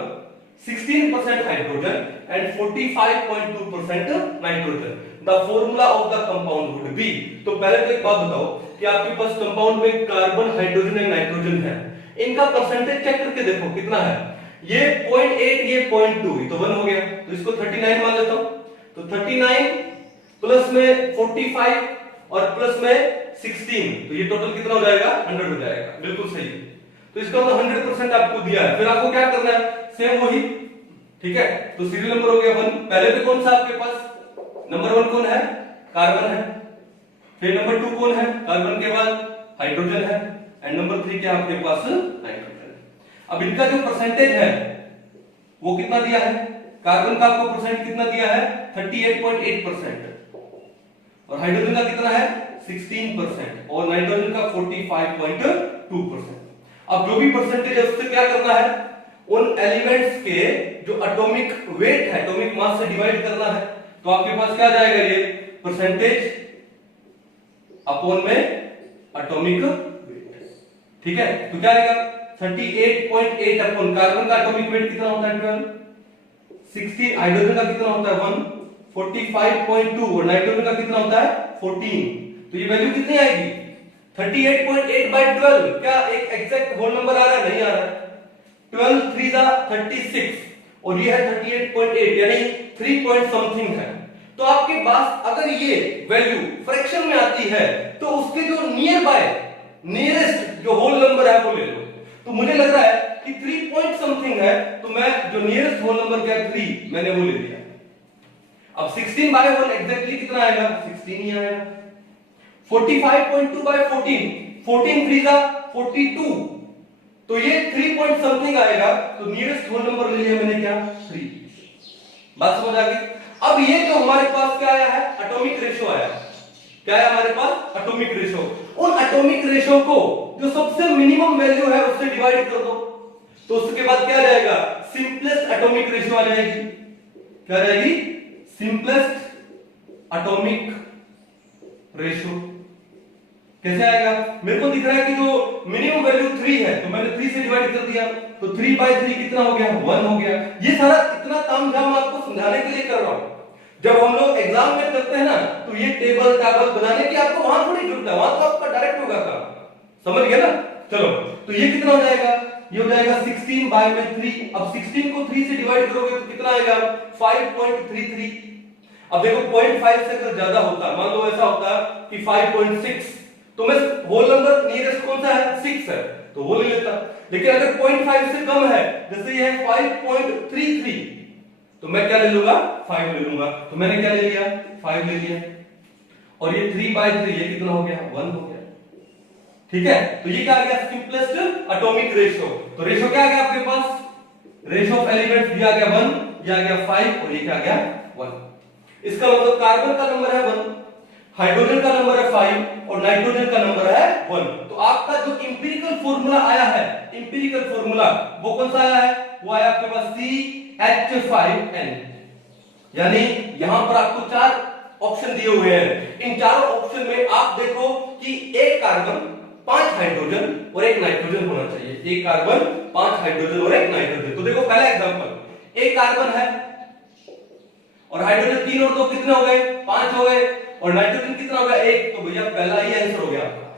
16% hydrogen and 45.2% nitrogen, the formula of the compound would be. तो पहले तो एक बात बताओ कि आपके पास कंपाउंड में कार्बन हाइड्रोजन एंड नाइट्रोजन है, इनका परसेंटेज चेक करके देखो कितना है, ये 0.8 ये 0.2, ये तो 1 हो गया, तो इसको 39 मान लेता हूं, तो 39 प्लस में 45 और प्लस में 16, तो ये टोटल कितना हो जाएगा 100 हो जाएगा, बिल्कुल सही। तो इसका मतलब 100% आपको दिया है, फिर आपको क्या करना है सेम वही, ठीक है। तो सीरियल नंबर हो गया 1, पहले पे कौन सा आपके पास नंबर 1 कौन है कार्बन है, फिर नंबर 2 कौन है कार्बन के बाद हाइड्रोजन है एंड नंबर 3 क्या आपके पास नाइट्रोजन। अब इनका जो परसेंटेज है वो कितना दिया है, कार्बन का आपको परसेंट कितना दिया है 38.8% और हाइड्रोजन का कितना है 16% और नाइट्रोजन का 45.2%। अब जो भी परसेंटेज है उससे क्या करना है, उन एलिमेंट्स के जो एटॉमिक वेट है एटॉमिक मास से डिवाइड करना है, तो आपके पास क्या जाएगा ये परसेंटेज अपॉन में एटॉमिक वेट, ठीक है। तो क्या आएगा 38.8 अपॉन कार्बन का एटॉमिक वेट कितना होता है 12, 16 हाइड्रोजन का कितना होता है 1, 45.2 और नाइट्रोजन का कितना होता है 14, तो ये वैल्यू कितनी आएगी 38.8 by 12, क्या एक एग्जैक्ट होल नंबर आ रहा है, नहीं आ रहा है, 12 3 जा 36 और ये है 38.8 यानी 3 पॉइंट समथिंग है। तो आपके पास अगर ये वैल्यू फ्रैक्शन में आती है तो उसके जो नियर बाय नियरेस्ट जो होल नंबर है वो ले लो, तो मुझे लग रहा है कि 3 पॉइंट समथिंग है, तो मैं जो नियरेस्ट होल नंबर क्या 3 मैंने वो ले लिया। अब 16 by 1 एग्जैक्टली कितना आएगा 16 ही आएगा, 45.2 by 14, 14 3 जा 42, तो ये 3 पॉइंट समथिंग आएगा, तो नियरेस्ट होल नंबर ले लिया मैंने क्या 3। बात समझ आ गई। अब ये जो हमारे पास क्या आया है एटॉमिक रेशो आया, क्या है हमारे पास एटॉमिक रेशो, उन एटॉमिक रेशो को जो सबसे मिनिमम वैल्यू है उससे डिवाइड कर दो, तो उसके बाद क्या जाएगा सिंपलेस्ट एटॉमिक रेशो आ जाएगी, क्या आ जाएगी सिंपलेस्ट एटॉमिक रेशो। कैसे आएगा, मेरे को दिख रहा है कि जो मिनिमम वैल्यू 3 है तो मैंने 3 से डिवाइड कर दिया, तो 3 by 3 कितना हो गया 1 हो गया। ये सारा इतना तामझाम आपको समझाने के लिए कर रहा हूं, जब हम लोग एग्जाम में करते हैं ना तो ये टेबल टेबल बनाने की आपको वहां थोड़ी जरूरत है, वहां तो आपका डायरेक्ट होगा काम, समझ गए ना। चलो तो ये कितना हो जाएगा, ये हो जाएगा 16 by में 3, अब 16 को 3 से डिवाइड करोगे तो कितना आएगा 5.33। अब देखो 0.5 से अगर ज्यादा होता, मान लो ऐसा होता कि 5.6, तो मैं होल नंबर नियरेस्ट कौन सा है 6 है तो वो ले लेता, लेकिन अगर 0.5 से कम है जैसे ये है 5.33, तो मैं क्या ले लूंगा 5 ले लूंगा, तो मैंने क्या ले लिया 5 ले लिया, और ये 3 by 3 ये कितना हो गया 1 हो गया, ठीक है, तो ये क्या आ गया, सिंपलेस्ट एटॉमिक रेशियो। तो रेशियो क्या आ गया आपके पास, रेशियो ऑफ एलिमेंट्स भी आ गया 1, ये आ गया 5 और ये क्या आ गया 1। इसका मतलब कार्बन का नंबर है 1, हाइड्रोजन का नंबर है 5 और नाइट्रोजन का नंबर है 1। तो आपका जो इंपिरिकल फॉर्मूला आया है, इंपिरिकल फॉर्मूला वो कौन सा आया है, वो आया आपके पास CH5N। यानी यहां पर आपको 4 ऑप्शन दिए हुए हैं, इन चारों ऑप्शन में आप देखो कि एक कार्बन 5 हाइड्रोजन और एक नाइट्रोजन होना चाहिए, एक कार्बन 5 हाइड्रोजन और एक नाइट्रोजन। तो देखो पहला एग्जांपल, एक कार्बन है और हाइड्रोजन 3 और 2 कितने हो गए, 5 हो गए, और नाइट्रोजन कितना हो गया 1। तो भैया पहला ही आंसर हो गया आपका,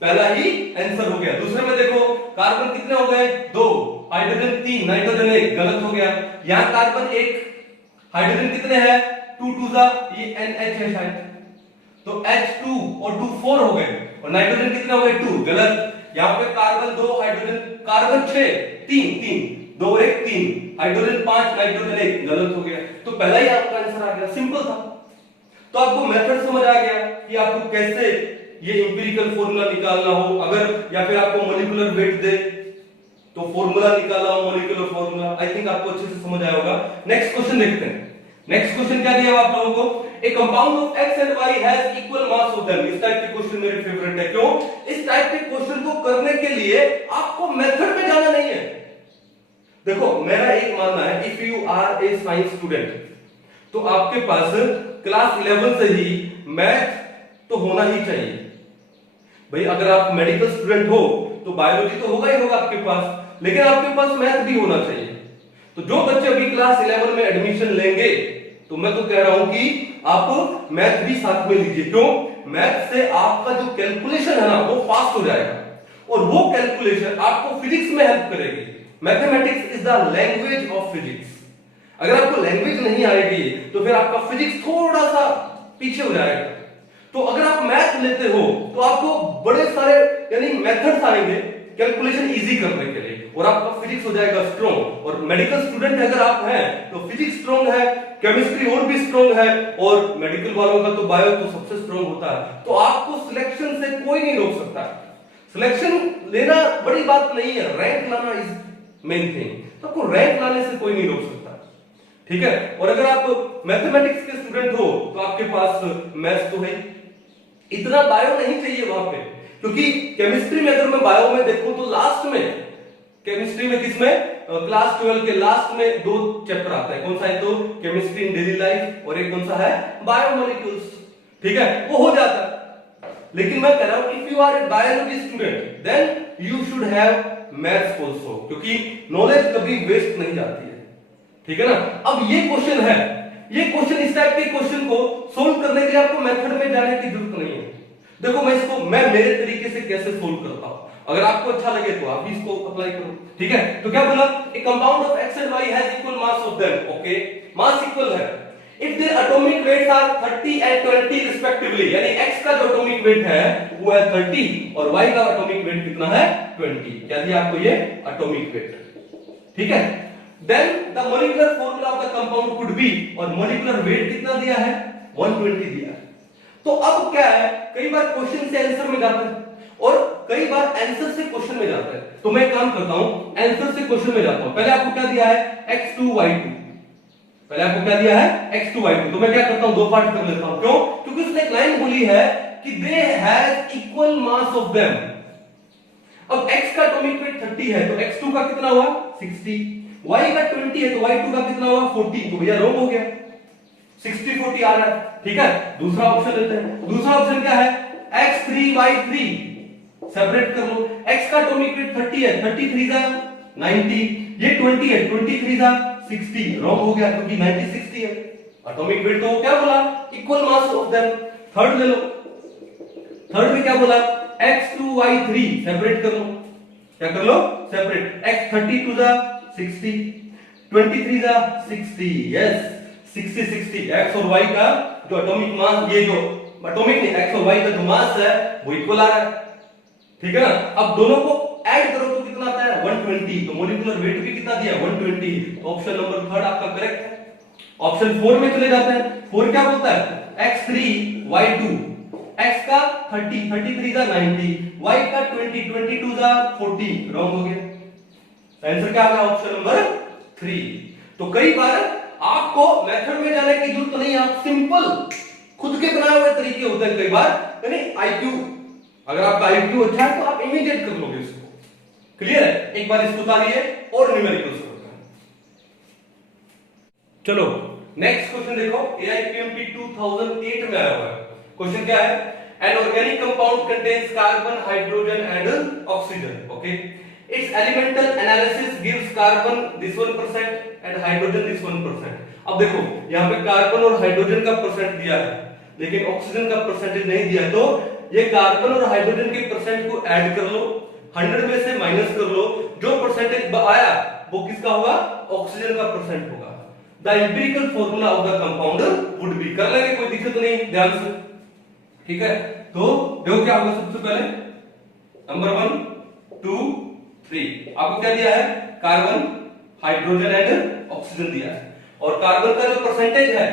पहला ही आंसर हो गया। दूसरे में देखो कार्बन कितने हो गए 2, हाइड्रोजन 3, नाइट्रोजन 1, गलत हो गया। यहां कार्बन 1, हाइड्रोजन कितने हैं 2 2 जा, ये NH है शायद, तो H2 और 2 4 हो गए, और नाइट्रोजन कितने हो गए 2, गलत। यहां पे कार्बन 2, हाइड्रोजन, कार्बन 6 3 3, 2 और 1 3, हाइड्रोजन 5, नाइट्रोजन 1, गलत हो गया। तो पहला ही आपका आंसर आ गया, सिंपल था। तो आपको मेथड समझ आ गया कि आपको कैसे ये इंपिरिकल फॉर्मूला निकालना हो, अगर या फिर आपको मॉलिक्यूलर वेट दे तो फॉर्मूला निकालना हो, मॉलिक्यूलर फॉर्मूला। आई थिंक आपको अच्छे से समझ आया होगा। नेक्स्ट क्वेश्चन देखते हैं। नेक्स्ट क्वेश्चन क्या दिया आप लोगों को, ए compound of x and y has equal mass of them. इस टाइप के क्वेश्चन मेरे फेवरेट है। क्यों, इस टाइप के क्वेश्चन को करने के लिए आपको मेथड में जाना नहीं है। देखो मेरा एक मानना है, if you are a science student तो आपके पास क्लास 11 से ही मैथ तो होना ही चाहिए। भाई अगर आप मेडिकल स्टूडेंट हो तो बायोलॉजी तो होगा ही होगा आपके पास, लेकिन आपके पास मैथ भी होना चाहिए। तो जो बच्चे अभी क्लास 11 में एडमिशन लेंगे तो मैं तो कह रहा हूं कि आप मैथ भी साथ में लीजिए। क्यों, मैथ से आपका जो कैलकुलेशन है ना वो फास्ट हो जाएगा, और वो कैलकुलेशन आपको फिजिक्स में हेल्प करेगी। Mathematics is the language of physics. अगर आपको लैंग्वेज नहीं आएगी तो फिर आपका फिजिक्स थोड़ा सा पीछे हो जाएगा। तो अगर आप मैथ लेते हो तो आपको बड़े सारे यानी मेथड्स आएंगे कैलकुलेशन इजी करने के लिए, और आपका फिजिक्स हो जाएगा स्ट्रॉन्ग। और मेडिकल स्टूडेंट अगर आप हैं तो फिजिक्स स्ट्रॉन्ग है, केमिस्ट्री और भी स्ट्रॉन्ग है, और मेडिकल वालों का तो बायो तो सबसे स्ट्रॉन्ग होता है। तो आपको सिलेक्शन से कोई नहीं रोक सकता। सिलेक्शन लेना बड़ी बात नहीं है, रैंक लाना इज मेन थिंग। तो आपको रैंक लाने से कोई नहीं रोक सकता, ठीक है। और अगर आप मैथमेटिक्स के स्टूडेंट हो तो आपके पास मैथ्स तो है, इतना बायो नहीं चाहिए वहां पे। क्योंकि केमिस्ट्री में अगर मैं बायो में देखूं तो लास्ट में केमिस्ट्री में किसमें क्लास 12 के लास्ट में 2 चैप्टर आता है। कौन सा है, तो केमिस्ट्री इन डेली लाइफ, और एक कौन सा है बायोमोलिक्यूल्स, ठीक है, वो हो जाता है। लेकिन मैं कह रहा हूं if you are a biology student then you should have maths also, क्योंकि नॉलेज कभी वेस्ट नहीं जाती है, ठीक है ना। अब ये क्वेश्चन है, ये क्वेश्चन, इस टाइप के क्वेश्चन को सोल्व करने के लिए आपको मेथड में जाने की जरूरत नहीं है। देखो मैं मेरे तरीके से कैसे सोल्व करता हूं, अगर आपको अच्छा लगे तो आप भी इसको अप्लाई करो, ठीक है। तो क्या बोला, a compound of x and y has equal mass of them. Okay, mass equal है if their atomic weights are 30 and 20 respectively. यानी x का जो एटॉमिक वेट है वो है 30 और y का एटॉमिक वेट कितना है 20। क्या दिया आपको ये एटॉमिक वेट, ठीक है। Then the molecular formula of the compound could be, और molecular weight कितना दिया है 120 दिया है। तो अब क्या है, कई बार क्वेश्चन से आंसर में जाते हैं और कई बार आंसर से क्वेश्चन में जाते हैं। तो मैं काम करता हूं, आंसर से क्वेश्चन में जाता हूं। पहले आपको क्या दिया है x2 y2, पहले आपको क्या दिया है x2 y2। तो मैं क्या करता हूं, 2 पार्ट कर लेता हूं। क्यों, क्योंकि उसने एक लाइन बोली है कि they have equal mass of them. अब x का एटॉमिक वेट 30 है तो x2 का कितना हुआ 60, y का 20 है तो y2 का कितना हुआ 40। तो भैया रॉन्ग हो गया, 60 40 आ रहा है, ठीक है। दूसरा ऑप्शन लेते हैं। दूसरा ऑप्शन क्या है, x3 y3 सेपरेट कर लो। x का एटॉमिक वेट 30 है, 33 जा 90, ये 20 है, 23 जा 60। रॉन्ग हो गया क्योंकि 90 60 है, एटॉमिक वेट तो क्या बोला equal mass of them. Third ले लो, थर्ड में क्या बोला x2 y3 सेपरेट कर लो। क्या कर लो, सेपरेट। x32 जा 60, 23 जा 60, यस 60 60। x और y का जो एटॉमिक मास, ये जो एटॉमिक नहीं, x और y का जो मास है वो इक्वल आ रहा है, ठीक है ना। अब दोनों को ऐड करो तो कितना आता है 120। तो मॉलिक्यूलर वेट भी कितना दिया 120। तो ऑप्शन नंबर थर्ड आपका करेक्ट है। ऑप्शन 4 में चले जाते हैं। 4 क्या बोलता है x3 y2 x का 30, 33 का 90, y का 20, 22 का 40, रॉन्ग हो गया। आंसर क्या आ गया? Option number 3। तो कई बार आपको मेथड में जाने की जरूरत नहीं है, आप सिंपल खुद के बनाए हुए तरीके होते हैं कई बार, यानी IQ, अगर आपका IQ अच्छा है तो आप इमीडिएट कर लोगे इसको। क्लियर है? एक बार इसको उतारिए और न्यूमेरिकल्स करते हैं। चलो नेक्स्ट क्वेश्चन देखो, AIPMT 2008 में आया हुआ है। क्वेश्चन क्या है? An organic compound contains carbon, hydrogen and oxygen. Okay, it's elemental analysis gives carbon this 1% and hydrogen this 1%। अब देखो यहाँ पे कार्बन और हाइड्रोजन का परसेंट दिया है लेकिन ऑक्सीजन का परसेंटेज नहीं दिया, तो ये कार्बन और हाइड्रोजन के परसेंट को ऐड कर लो, 100 में से माइनस कर लो, जो परसेंटेज आया वो किसका होगा? ऑक्सीजन का परसेंट होगा। The empirical formula of the compound would be, कर लेंगे कोई दिक्कत नहीं, ध्यान से, ठीक है। तो देखो क्या होगा, सबसे पहले नंबर 1 2 3, आपको क्या दिया है? कार्बन, हाइड्रोजन एंड ऑक्सीजन दिया है, और कार्बन का जो परसेंटेज है,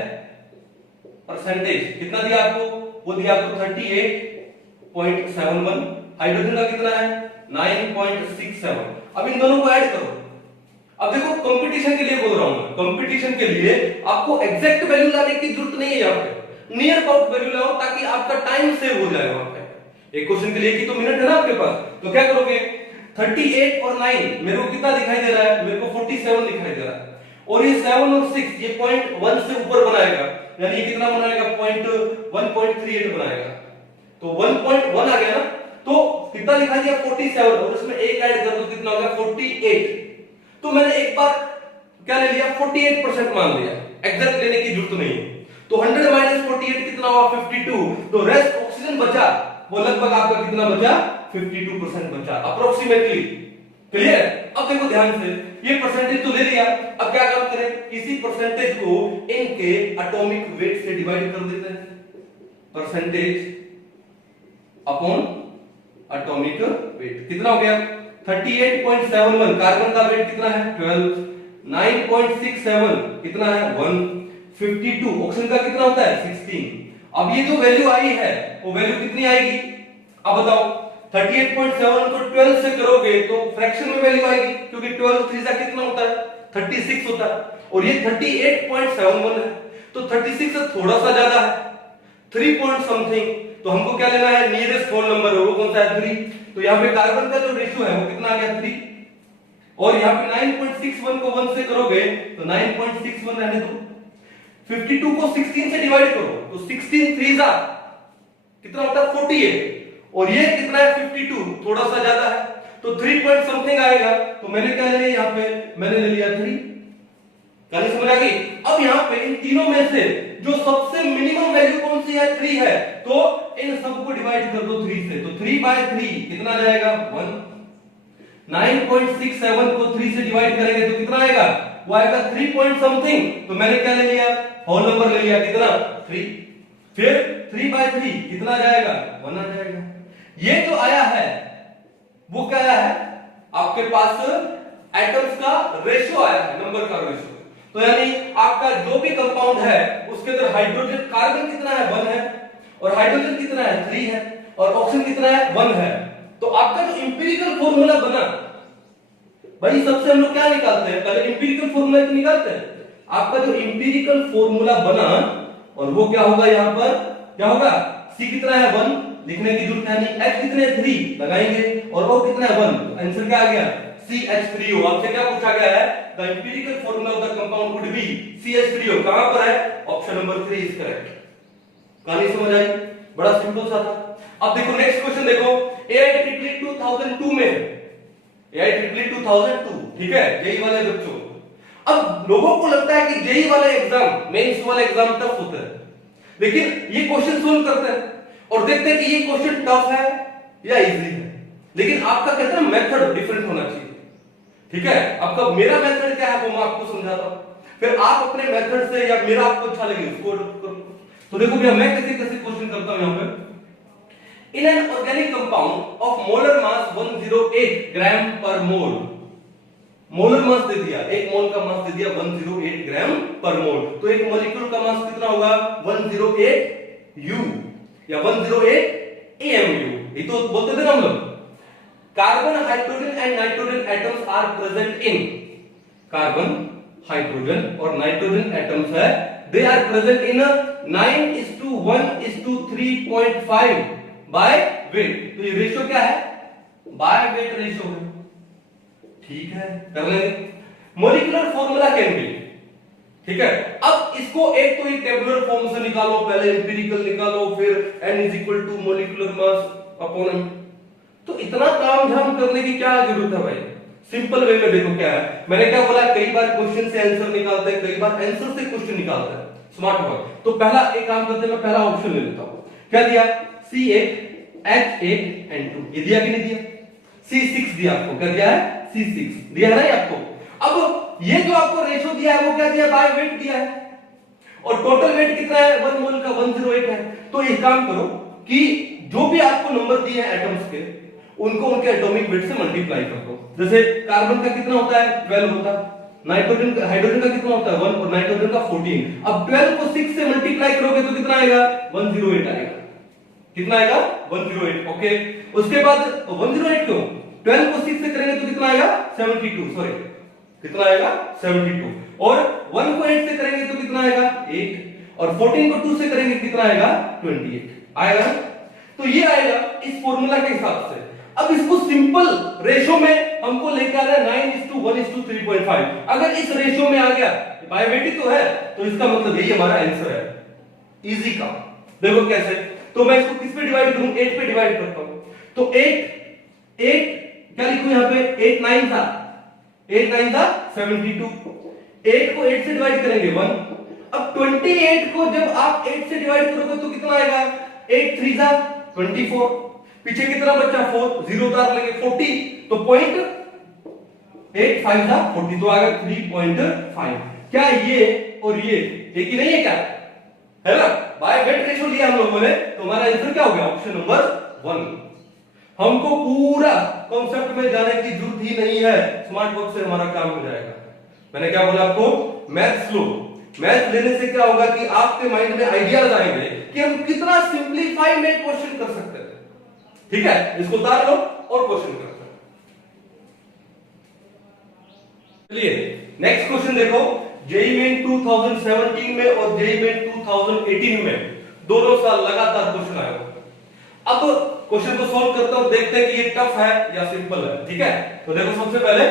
परसेंटेज कितना दिया आपको? वो दिया आपको 38.71, हाइड्रोजन का कितना है? 9.67। अब इन दोनों को ऐड करो। अब देखो कंपटीशन के लिए बोल रहा हूं मैं, कंपटीशन के लिए आपको एग्जैक्ट वैल्यू लाने की जरूरत नहीं है, यहाँ पे नियर अबाउट वैल्यू लाओ ताकि आपका टाइम सेव हो जाए। वहां पे एक क्वेश्चन के लिए कि तो मिनट है ना आपके पास, तो क्या करोगे? 38 और 9 मेरे को कितना दिखाई दे रहा है? मेरे को 47 दिखाई दे रहा है, और ये 7 और 6 ये 0.1 से ऊपर बनाएगा, यानी ये कितना बनाएगा? 1.38 बनाएगा, तो 1.1 आ गया ना, तो कितना दिखा दिया? 47, और इसमें एक ऐड कर दो, कितना हो गया? 48। तो मैंने एक बार क्या ले लिया? 48% मान लिया, एग्जैक्ट लेने की जरूरत नहीं है। तो 100 माइनस 48 कितना हुआ? 52। तो रेस्ट ऑक्सीजन बचा, वो लगभग आपका कितना बचा? 52% बचा अप्रोक्सीमेटली। क्लियर? अब देखो ध्यान से, ये परसेंटेज तो ले लिया, अब क्या काम करें? इसी परसेंटेज को इनके एटॉमिक वेट से डिवाइड कर देते हैं, परसेंटेज अपॉन एटॉमिक वेट। कितना हो गया? 38.71, कार्बन का वेट कितना है? 12, 9.67 कितना है? 1, 52, ऑक्सीजन का कितना होता है? 16। अब ये जो वैल्यू आई है वो वैल्यू कितनी आएगी? अब बताओ, 38.7 को 12 से करोगे तो फ्रैक्शन में वैल्यू आएगी, क्योंकि 12 3 कितना होता है? 36 होता है, और ये 38.71 है, तो 36 से थोड़ा सा ज्यादा है, 3 पॉइंट समथिंग। तो हमको क्या लेना है? नियरेस्ट होल नंबर, वो कौन सा है? 3। तो यहाँ पे कार्बन का जो रेशियो है वो कितना आ गया? 3, और यहाँ पे 9.61 को 1 से करोगे तो 9.61 रहने दो, 52 को 16 से डिवाइड करो तो 16 3 कितना होता है? 48, और ये कितना है? 52, थोड़ा सा ज्यादा है, तो 3 पॉइंट समथिंग आएगा। तो मैंने क्या ले लिया यहाँ पे? मैंने ले लिया 3। कहानी समझ आ गई? अब यहाँ पे इन तीनों में से जो सबसे मिनिमम वैल्यू कौन सी है? 3 है, तो इन सबको डिवाइड कर दो 3 से, तो 3/3 कितना आ जाएगा? 1। 9.67 को 3 से डिवाइड करेंगे तो कितना आएगा? वो आएगा 3 पॉइंट समथिंग। तो मैंने क्या ले लिया? होल नंबर ले लिया, कितना? 3। फिर 3/3 कितना जाएगा? 1 आ जाएगा। ये जो आया है वो क्या आया है? आपके पास एटम्स का रेशियो आया है, नंबर का रेशियो। तो यानी आपका जो भी कंपाउंड है उसके अंदर हाइड्रोजन, कार्बन कितना है? 1 है, और हाइड्रोजन कितना है? 3 है, और ऑक्सीजन कितना है? 1 है। तो आपका जो इंपिरिकल फॉर्मूला बना, भाई सबसे हम लोग क्या निकालते हैं? पहले इंपिरिकल फॉर्मूला निकालते हैं। आपका जो इंपिरिकल फॉर्मूला बना, और वो क्या होगा? यहां पर क्या होगा? C कितना है? 1, लिखने की जरूरत है नहीं। H कितने? 3 लगाएंगे, और O कितना है? 1। आंसर क्या आ गया? CH3O। आपसे क्या पूछा गया है? The empirical formula of the compound would be CH3O। कहां पर है? Option number 3 is correct. कहानी समझ आई? बड़ा सिंपल सा था। अब देखो नेक्स्ट क्वेश्चन देखो, AIEEE 2002 में, AIEEE 2002, ठीक है, जेई वाले बच्चों। अब लोगों को लगता है कि जेई वाले एग्जाम, मेंस वाले एग्जाम टफ होते हैं, लेकिन ये क्वेश्चन सोल्व करते हैं और देखते हैं कि ये क्वेश्चन टफ है या इजी है, लेकिन आपका कहते हैं मेथड डिफरेंट होना चाहिए। ठीक है, आपका मेरा मेथड क्या है वो मैं आपको समझाता हूं, फिर आप अपने मेथड से या मेरा आपको अच्छा लगे उसको करो। तो देखो भैया मैं कैसे कैसे क्वेश्चन करता हूं यहां पे। In an organic compound of molar mass 108 ग्राम पर मोल, मोलर मास दे दिया, एक मोल का मास दे दिया 108 ग्राम पर मोल, तो एक मॉलिक्यूल का मास कितना होगा? 108 U। या 108 AMU, ये तो बोलते थे ना हम लोग। Carbon, hydrogen and nitrogen atoms are present in, carbon, hydrogen और नाइट्रोजन एटम्स है, they are present in 9:1:3.5 by weight. तो ये रेशियो क्या है? बाय वेट रेशियो है, ठीक है, कर लेंगे। मॉलिक्यूलर फॉर्मूला कैन बी, ठीक है। अब इसको एक तो ये टेबुलर फॉर्म से निकालो, पहले एम्पिरिकल निकालो, फिर n is equal to molecular mass upon m। तो इतना काम झाम करने की क्या जरूरत है भाई? सिंपल वे में देखो क्या है, मैंने क्या बोला, कई बार क्वेश्चन से आंसर निकालते हैं, कई बार आंसर से क्वेश्चन निकालते हैं, स्मार्ट वर्क। तो पहला एक काम करते हैं, मैं पहला ऑप्शन ले लेता हूं। क्या दिया? C8H8 N2, ये दिया कि नहीं दिया? C6 दिया आपको, क्या दिया है? C6 दिया है ना ये आपको। अब ये जो आपको रेशो दिया है वो क्या दिया? बाय वेट दिया है, और टोटल वेट कितना है? 1 मोल का 108 है। तो एक काम करो कि जो भी आपको नंबर दिए हैं एटम्स के, उनको उनके एटॉमिक वेट से मल्टीप्लाई कर दो। जैसे कार्बन का कितना होता है? 12 होता है, नाइट्रोजन हाइड्रोजन का कितना होता है? 1, और नाइट्रोजन का 14। अब 12 को 6 से मल्टीप्लाई करोगे तो कितना आएगा? 108 आएगा। कितना आएगा? 108। ओके, उसके बाद 108 क्यों? 12 को 6 से करेंगे तो कितना आएगा? 72, सॉरी कितना आएगा? 72। और 1 को 8 से करेंगे तो कितना आएगा? 8, और 14 को 2 से करेंगे कितना आएगा? 28 आएगा। तो ये आएगा इस फॉर्मूला के हिसाब से। अब इसको सिंपल रेशो में हमको लेके आना है 9:1:3.5। अगर इस रेशो में आ गया, बाय वेट ही तो है, तो इसका मतलब यही हमारा आंसर है। इजी का देखो कैसे, तो मैं इसको किस पे डिवाइड करूं? 8 पे डिवाइड करता हूं। तो 8 क्या लिखूं यहां पे? 8 9 था, 8 9 था 72। 8 को 8 से डिवाइड करेंगे 1। अब 28 को जब आप 8 से डिवाइड करोगे तो कितना आएगा? 8 3 जा 24, पीछे कितना बचा? 4, 0 उतार लेंगे 40, तो पॉइंट 8 5 जा 40, तो आएगा 3.5। क्या ये और ये एक ही नहीं है क्या? है ना? बाय वेट रेशियो लिया हम लोगों ने, तो हमारा आंसर क्या हो गया? Option number 1। हमको पूरा कॉन्सेप्ट में जाने की जरूरत ही नहीं है, स्मार्ट वर्क से हमारा काम हो जाएगा। मैंने क्या बोला आपको? मैथ्स लो। मैथ लेने से क्या होगा कि आपके माइंड में आइडियाज आएंगे कि हम कितना सिंपलीफाई में क्वेश्चन कर सकते हैं। ठीक है, इसको उतार लो और क्वेश्चन करते हैं। चलिए नेक्स्ट क्वेश्चन देखो, जेईई मेन 2017 में और जेईई मेन 2018 में दोनों साल लगातार क्वेश्चन आए। अब क्वेश्चन को सॉल्व करते हैं, देखते हैं कि ये टफ है या सिंपल है। ठीक है, तो देखो सबसे पहले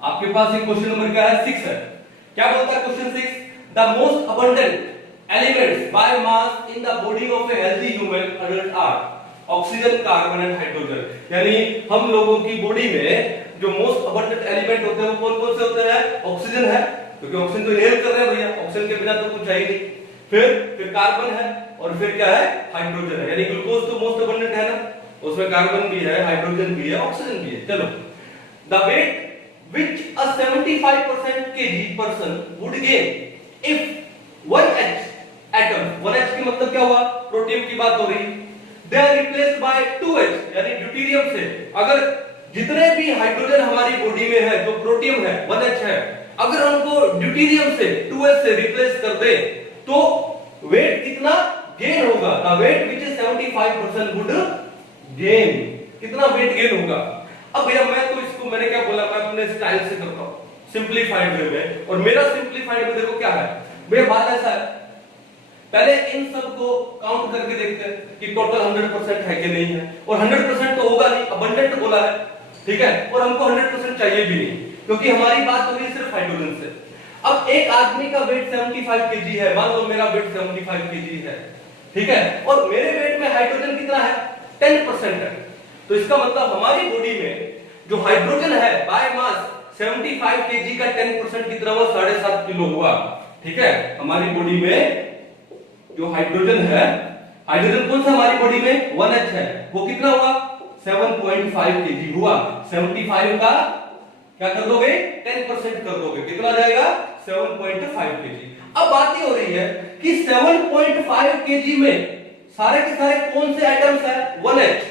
आपके पास एक क्वेश्चन नंबर क्या है? 6 है। क्या बोलता है question 6? The most abundant elements by mass in the body of a healthy human adult are oxygen, carbon and hydrogen. यानी हम लोगों की बॉडी में जो मोस्ट अबंडेंट एलिमेंट होते हैं वो कौन कौन से होते हैं? ऑक्सीजन है, क्योंकि ऑक्सीजन तो इनहेल कर रहे हैं भैया, ऑक्सीजन के बिना तो कुछ है ही नहीं। फिर कार्बन है, और फिर क्या है? हाइड्रोजन है। यानी ग्लूकोज तो मोस्ट अबंडेंट है ना, उसमें कार्बन भी है, हाइड्रोजन भी है, ऑक्सीजन भी है। चलो, the weight which a 75% kg person would gain if 1H atom, 1H की मतलब क्या हुआ? प्रोटियम की बात हो रही, they are replaced by 2H यानी ड्यूटेरियम से। अगर जितने भी हाइड्रोजन हमारी बॉडी में है, जो प्रोटियम है 1H है, अगर उनको ड्यूटेरियम से 2H से रिप्लेस कर दे तो वेट कितना गेन होगा? The weight which is 75% would gain, कितना वेट गेन होगा? अब भैया मैं तो इसको, मैंने क्या बोला, मैं अपने स्टाइल से करता हूं सिंपलीफाइड वे में, और मेरा सिंपलीफाइड में देखो क्या है भैया। बात ऐसा है, पहले इन सब को काउंट करके देखते हैं कि टोटल 100% है कि नहीं है, और 100% तो होगा नहीं, अबंडेंट बोला है। ठीक है, और हमको 100% चाहिए भी नहीं, क्योंकि हमारी बात हो रही है सिर्फ हाइड्रोजन से। अब एक आदमी का वेट 75 केजी है, मान लो मेरा वेट 75 केजी है, ठीक है, और मेरे वेट में हाइड्रोजन कितना है? 10% है। तो इसका मतलब हमारी बॉडी में जो हाइड्रोजन है बाय मास 75 केजी का 10% कितना हुआ? 7.5 किलो हुआ। ठीक है, हमारी बॉडी में जो हाइड्रोजन है, हाइड्रोजन कौन सा हमारी बॉडी में? 1H है, वो कितना हुआ? 7.5 केजी हुआ। 75 का क्या कर दोगे? 10% कर दोगे, कितना जाएगा? 7.5 केजी। अब बात ये हो रही है कि 7.5 केजी में सारे के सारे कौन से एटम्स है? 1H।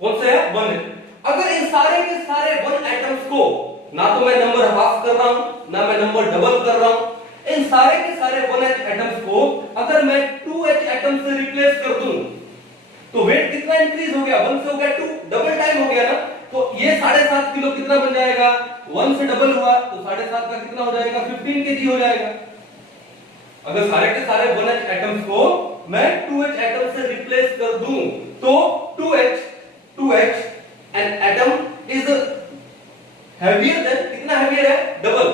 कौन से है? 1H। अगर इन सारे के सारे 1 एटम्स को, ना तो मैं नंबर हाफ कर रहा हूं, ना मैं नंबर डबल कर रहा हूं, इन सारे के सारे 1H एटम्स को अगर मैं 2H एटम से रिप्लेस सारे 1H एटम्स को मैं 2H एटम से रिप्लेस कर दूं तो 2H an atom is heavier than, कितना हेवियर है, double,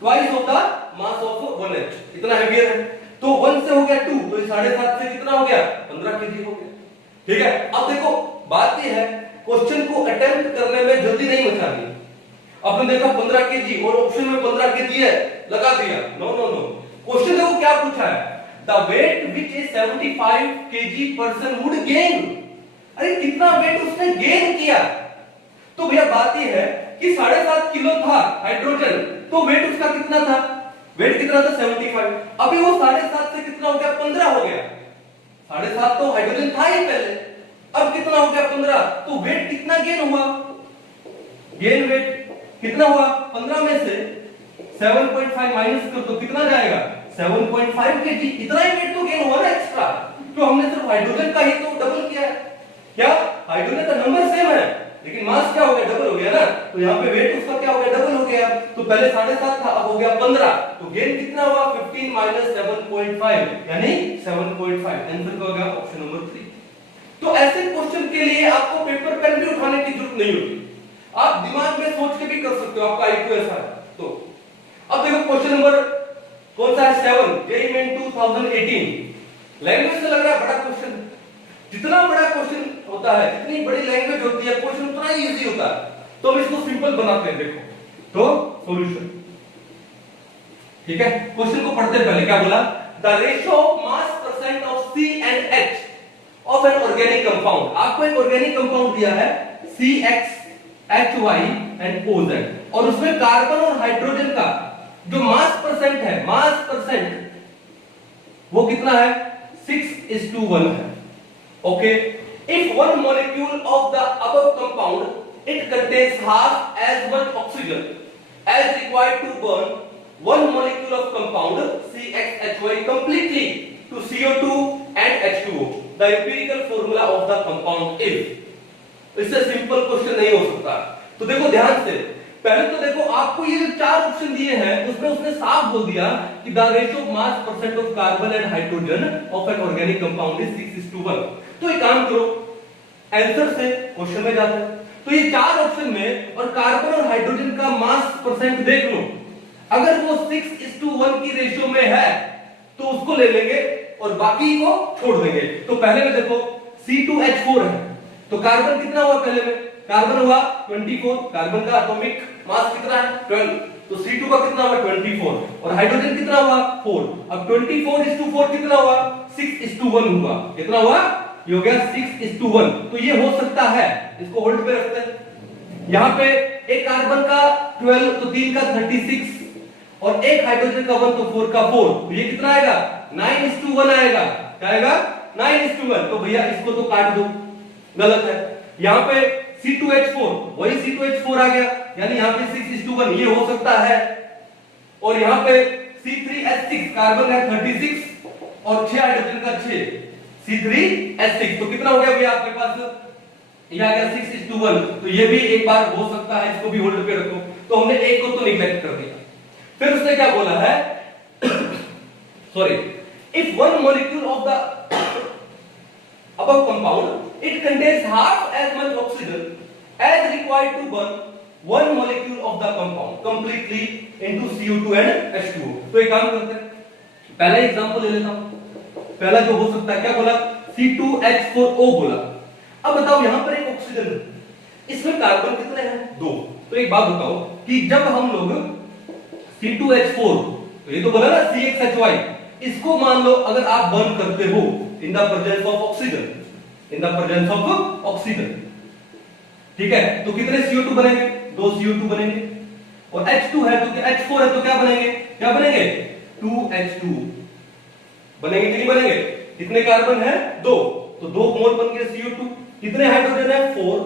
twice of the mass of 1H, इतना हेवियर है। तो 1 से हो गया 2, तो 7.5 से कितना हो गया, 15 केजी हो गया। ठीक है, अब देखो बात ये है, क्वेश्चन को अटेम्प्ट करने में जल्दी नहीं मचानी। आपने देखा 15 केजी और ऑप्शन में 15 केजी है, लगा दिया, नो नो नो। क्वेश्चन देखो क्या पूछा है, the weight which is 75 kg person would gain. अरे कितना वेट उसने गेन किया। तो भैया बात ये है कि 7.5 किलो था हाइड्रोजन, तो वेट उसका कितना था, वेट कितना था 75। अभी वो 7.5 से कितना हो गया, 15 हो गया। 7.5 तो हाइड्रोजन था ही पहले, अब कितना हो गया 15, तो वेट कितना गेन हुआ, गेन वेट कितना हुआ, 15 में से 7.5 माइनस कर दो, कितना जाएगा 7.5 केजी, इतना ही वेट तो गेन हुआ ना एक्स्ट्रा। तो हमने सिर्फ हाइड्रोजन का ही तो डबल किया है, क्या हाइड्रोजन का नंबर सेम है लेकिन मास क्या हो गया, डबल हो गया ना। तो यहाँ पे वेट उसका क्या हो गया, डबल हो गया। तो पहले 7.5 था, अब हो गया 15, तो गेन कितना हुआ 15 माइनस 7.5 यानी 7.5। आंसर क्या हो गया, ऑप्शन नंबर 3। तो ऐसे क्वेश्चन के लिए आपको पेपर पेन भी उठाने की जरूरत नहीं होती, आप दिमाग में सोच के भी कर सकते हो, आपका आईक्यू ऐसा है। तो अब देखो क्वेश्चन नंबर कौन सा है, 7, जेईई मेन 2018। लैंग्वेज से लग रहा है बड़ा क्वेश्चन, जितना बड़ा क्वेश्चन होता है, जितनी बड़ी लैंग्वेज होती है, क्वेश्चन उतना ही इजी होता है। तो हम इसको सिंपल बनाते हैं, देखो तो सॉल्यूशन। ठीक है, क्वेश्चन को पढ़ते पहले क्या बोला, the ratio of mass percent of C and H of an organic compound. आपको एक ऑर्गेनिक कंपाउंड दिया है CXHY एंड OZ, और उसमें कार्बन और हाइड्रोजन का जो मास परसेंट है, मास परसेंट वो कितना है, 6:1 है। Okay, if one molecule of the above compound it contains half as much oxygen as required to burn one molecule of compound CXHY completely to CO2 and H2O, the empirical formula of the compound is। इससे simple question नहीं हो सकता। तो देखो ध्यान से, पहले तो देखो आपको ये जो 4 ऑप्शन दिए हैं उसमें उसने साफ बोल दिया कि the ratio of mass percent of carbon and hydrogen of an organic compound is 6:1। तो एक काम करो, आंसर से क्वेश्चन में जाते हैं। तो ये 4 ऑप्शन में और कार्बन और हाइड्रोजन का मास परसेंट देख लो, अगर वो 6:1 की रेशियो में है तो उसको ले लेंगे और बाकी को छोड़ देंगे। तो पहले में देखो C2H4 है, तो कार्बन कितना हुआ, पहले में कार्बन हुआ 24, कार्बन का एटॉमिक मास कितना है 12, तो C2 का कितना हुआ 24, और हाइड्रोजन कितना हुआ 4। अब 24:4 कितना हुआ, 6:1 हुआ, कितना हुआ, ये हो गया 6:1। तो ये हो सकता है, इसको होल्ड पे रखते हैं। यहाँ पे एक कार्बन का 12, तो 3 का 36, और एक हाइड्रोजन का 1, तो 4 का 4, तो ये कितना आएगा 9:1 आएगा, क्या आएगा 9:1। तो भैया इसको तो काट दो, गलत है। यहाँ पे C2H4 वही C2H4 आ गया, यानी यहाँ पे 6:1 ये हो सकता है। और यहाँ पे C3H6 कार्बन है 36 और 6 हाइड्रोजन का 6, C3H6, तो कितना हो गया भैया आपके पास, ये आ गया 6:1। तो ये भी एक बार हो सकता है, इसको भी होल्ड पे रखो। तो हमने एक को तो निगलेक्ट कर दिया। फिर उसने क्या बोला है, sorry, if one molecule of the above compound it contains half as much oxygen as required to burn one molecule of the compound completely into CO2 and H2O। तो एक काम करते हैं, पहला एग्जांपल ले लेता हूं। पहला जो हो सकता है, क्या बोला, C2H4O बोला। अब बताओ यहां पर एक ऑक्सीजन है, इसमें कार्बन कितने हैं 2। तो एक बात बताओ कि जब हम लोग C2H4, तो ये तो बोला ना CXHY, इसको मान लो अगर आप बर्न करते हो in the presence of oxygen, in the presence of oxygen, ठीक है, तो कितने CO2 बनेंगे, 2 CO2 बनेंगे। और H2 है तो H4 है तो क्या बनेंगे, 2H2 बनेंगे कि नहीं बनेंगे। कितने कार्बन है 2, तो 2 मोल बन गए CO2। कितने हाइड्रोजन है 4,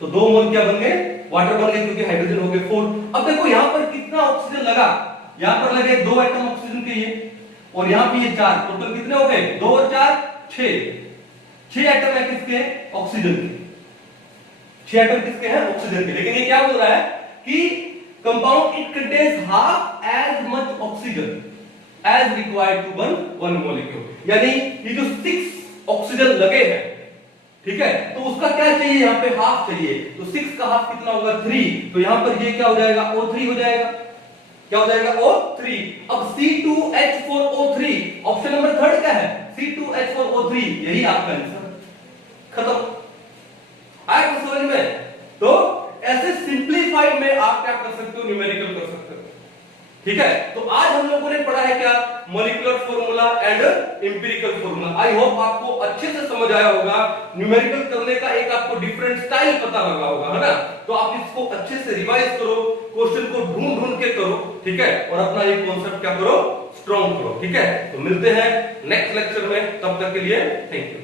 तो 2 मोल क्या बन गए, वाटर बन गए, क्योंकि हाइड्रोजन हो गए 4। अब देखो यहां पर कितना ऑक्सीजन लगा, यहां पर लगे 2 एटम ऑक्सीजन के ये, और यहां पे ये 4, टोटल कितने हो गए 2 और 4 6 एटम है किसके, ऑक्सीजन के। 6 एटम किसके हैं, ऑक्सीजन के। लेकिन ये क्या बोल रहा है कि compound it contains half as much oxygen as required to burn one molecule. यानी ये जो 6 ऑक्सीजन लगे हैं, ठीक है, तो उसका क्या चाहिए, यहाँ पे हाफ चाहिए, तो 6 का हाफ कितना होगा 3, तो यहाँ पर ये क्या हो जाएगा O3 हो जाएगा, क्या हो जाएगा O3। अब C2H4O3 ऑप्शन नंबर 3 क्या है, C2H4O3, यही आपका आंसर, खत्म। आया कुछ समझ में? तो ऐसे सिंपलीफाइड में आप क्या कर सकते हो, न्यूमेरिकल कर सकते हो, ठीक है। तो आज हम लोगों ने पढ़ा है क्या, molecular formula and empirical formula. I hope आपको अच्छे से समझ आया होगा, न्यूमेरिकल करने का एक आपको डिफरेंट स्टाइल पता लगा होगा, है ना। तो आप इसको अच्छे से रिवाइज करो, क्वेश्चन को ढूंढ ढूंढ के करो, ठीक है, और अपना ये कॉन्सेप्ट क्या करो, स्ट्रॉन्ग करो, ठीक है। तो मिलते हैं नेक्स्ट लेक्चर में, तब तक के लिए थैंक यू।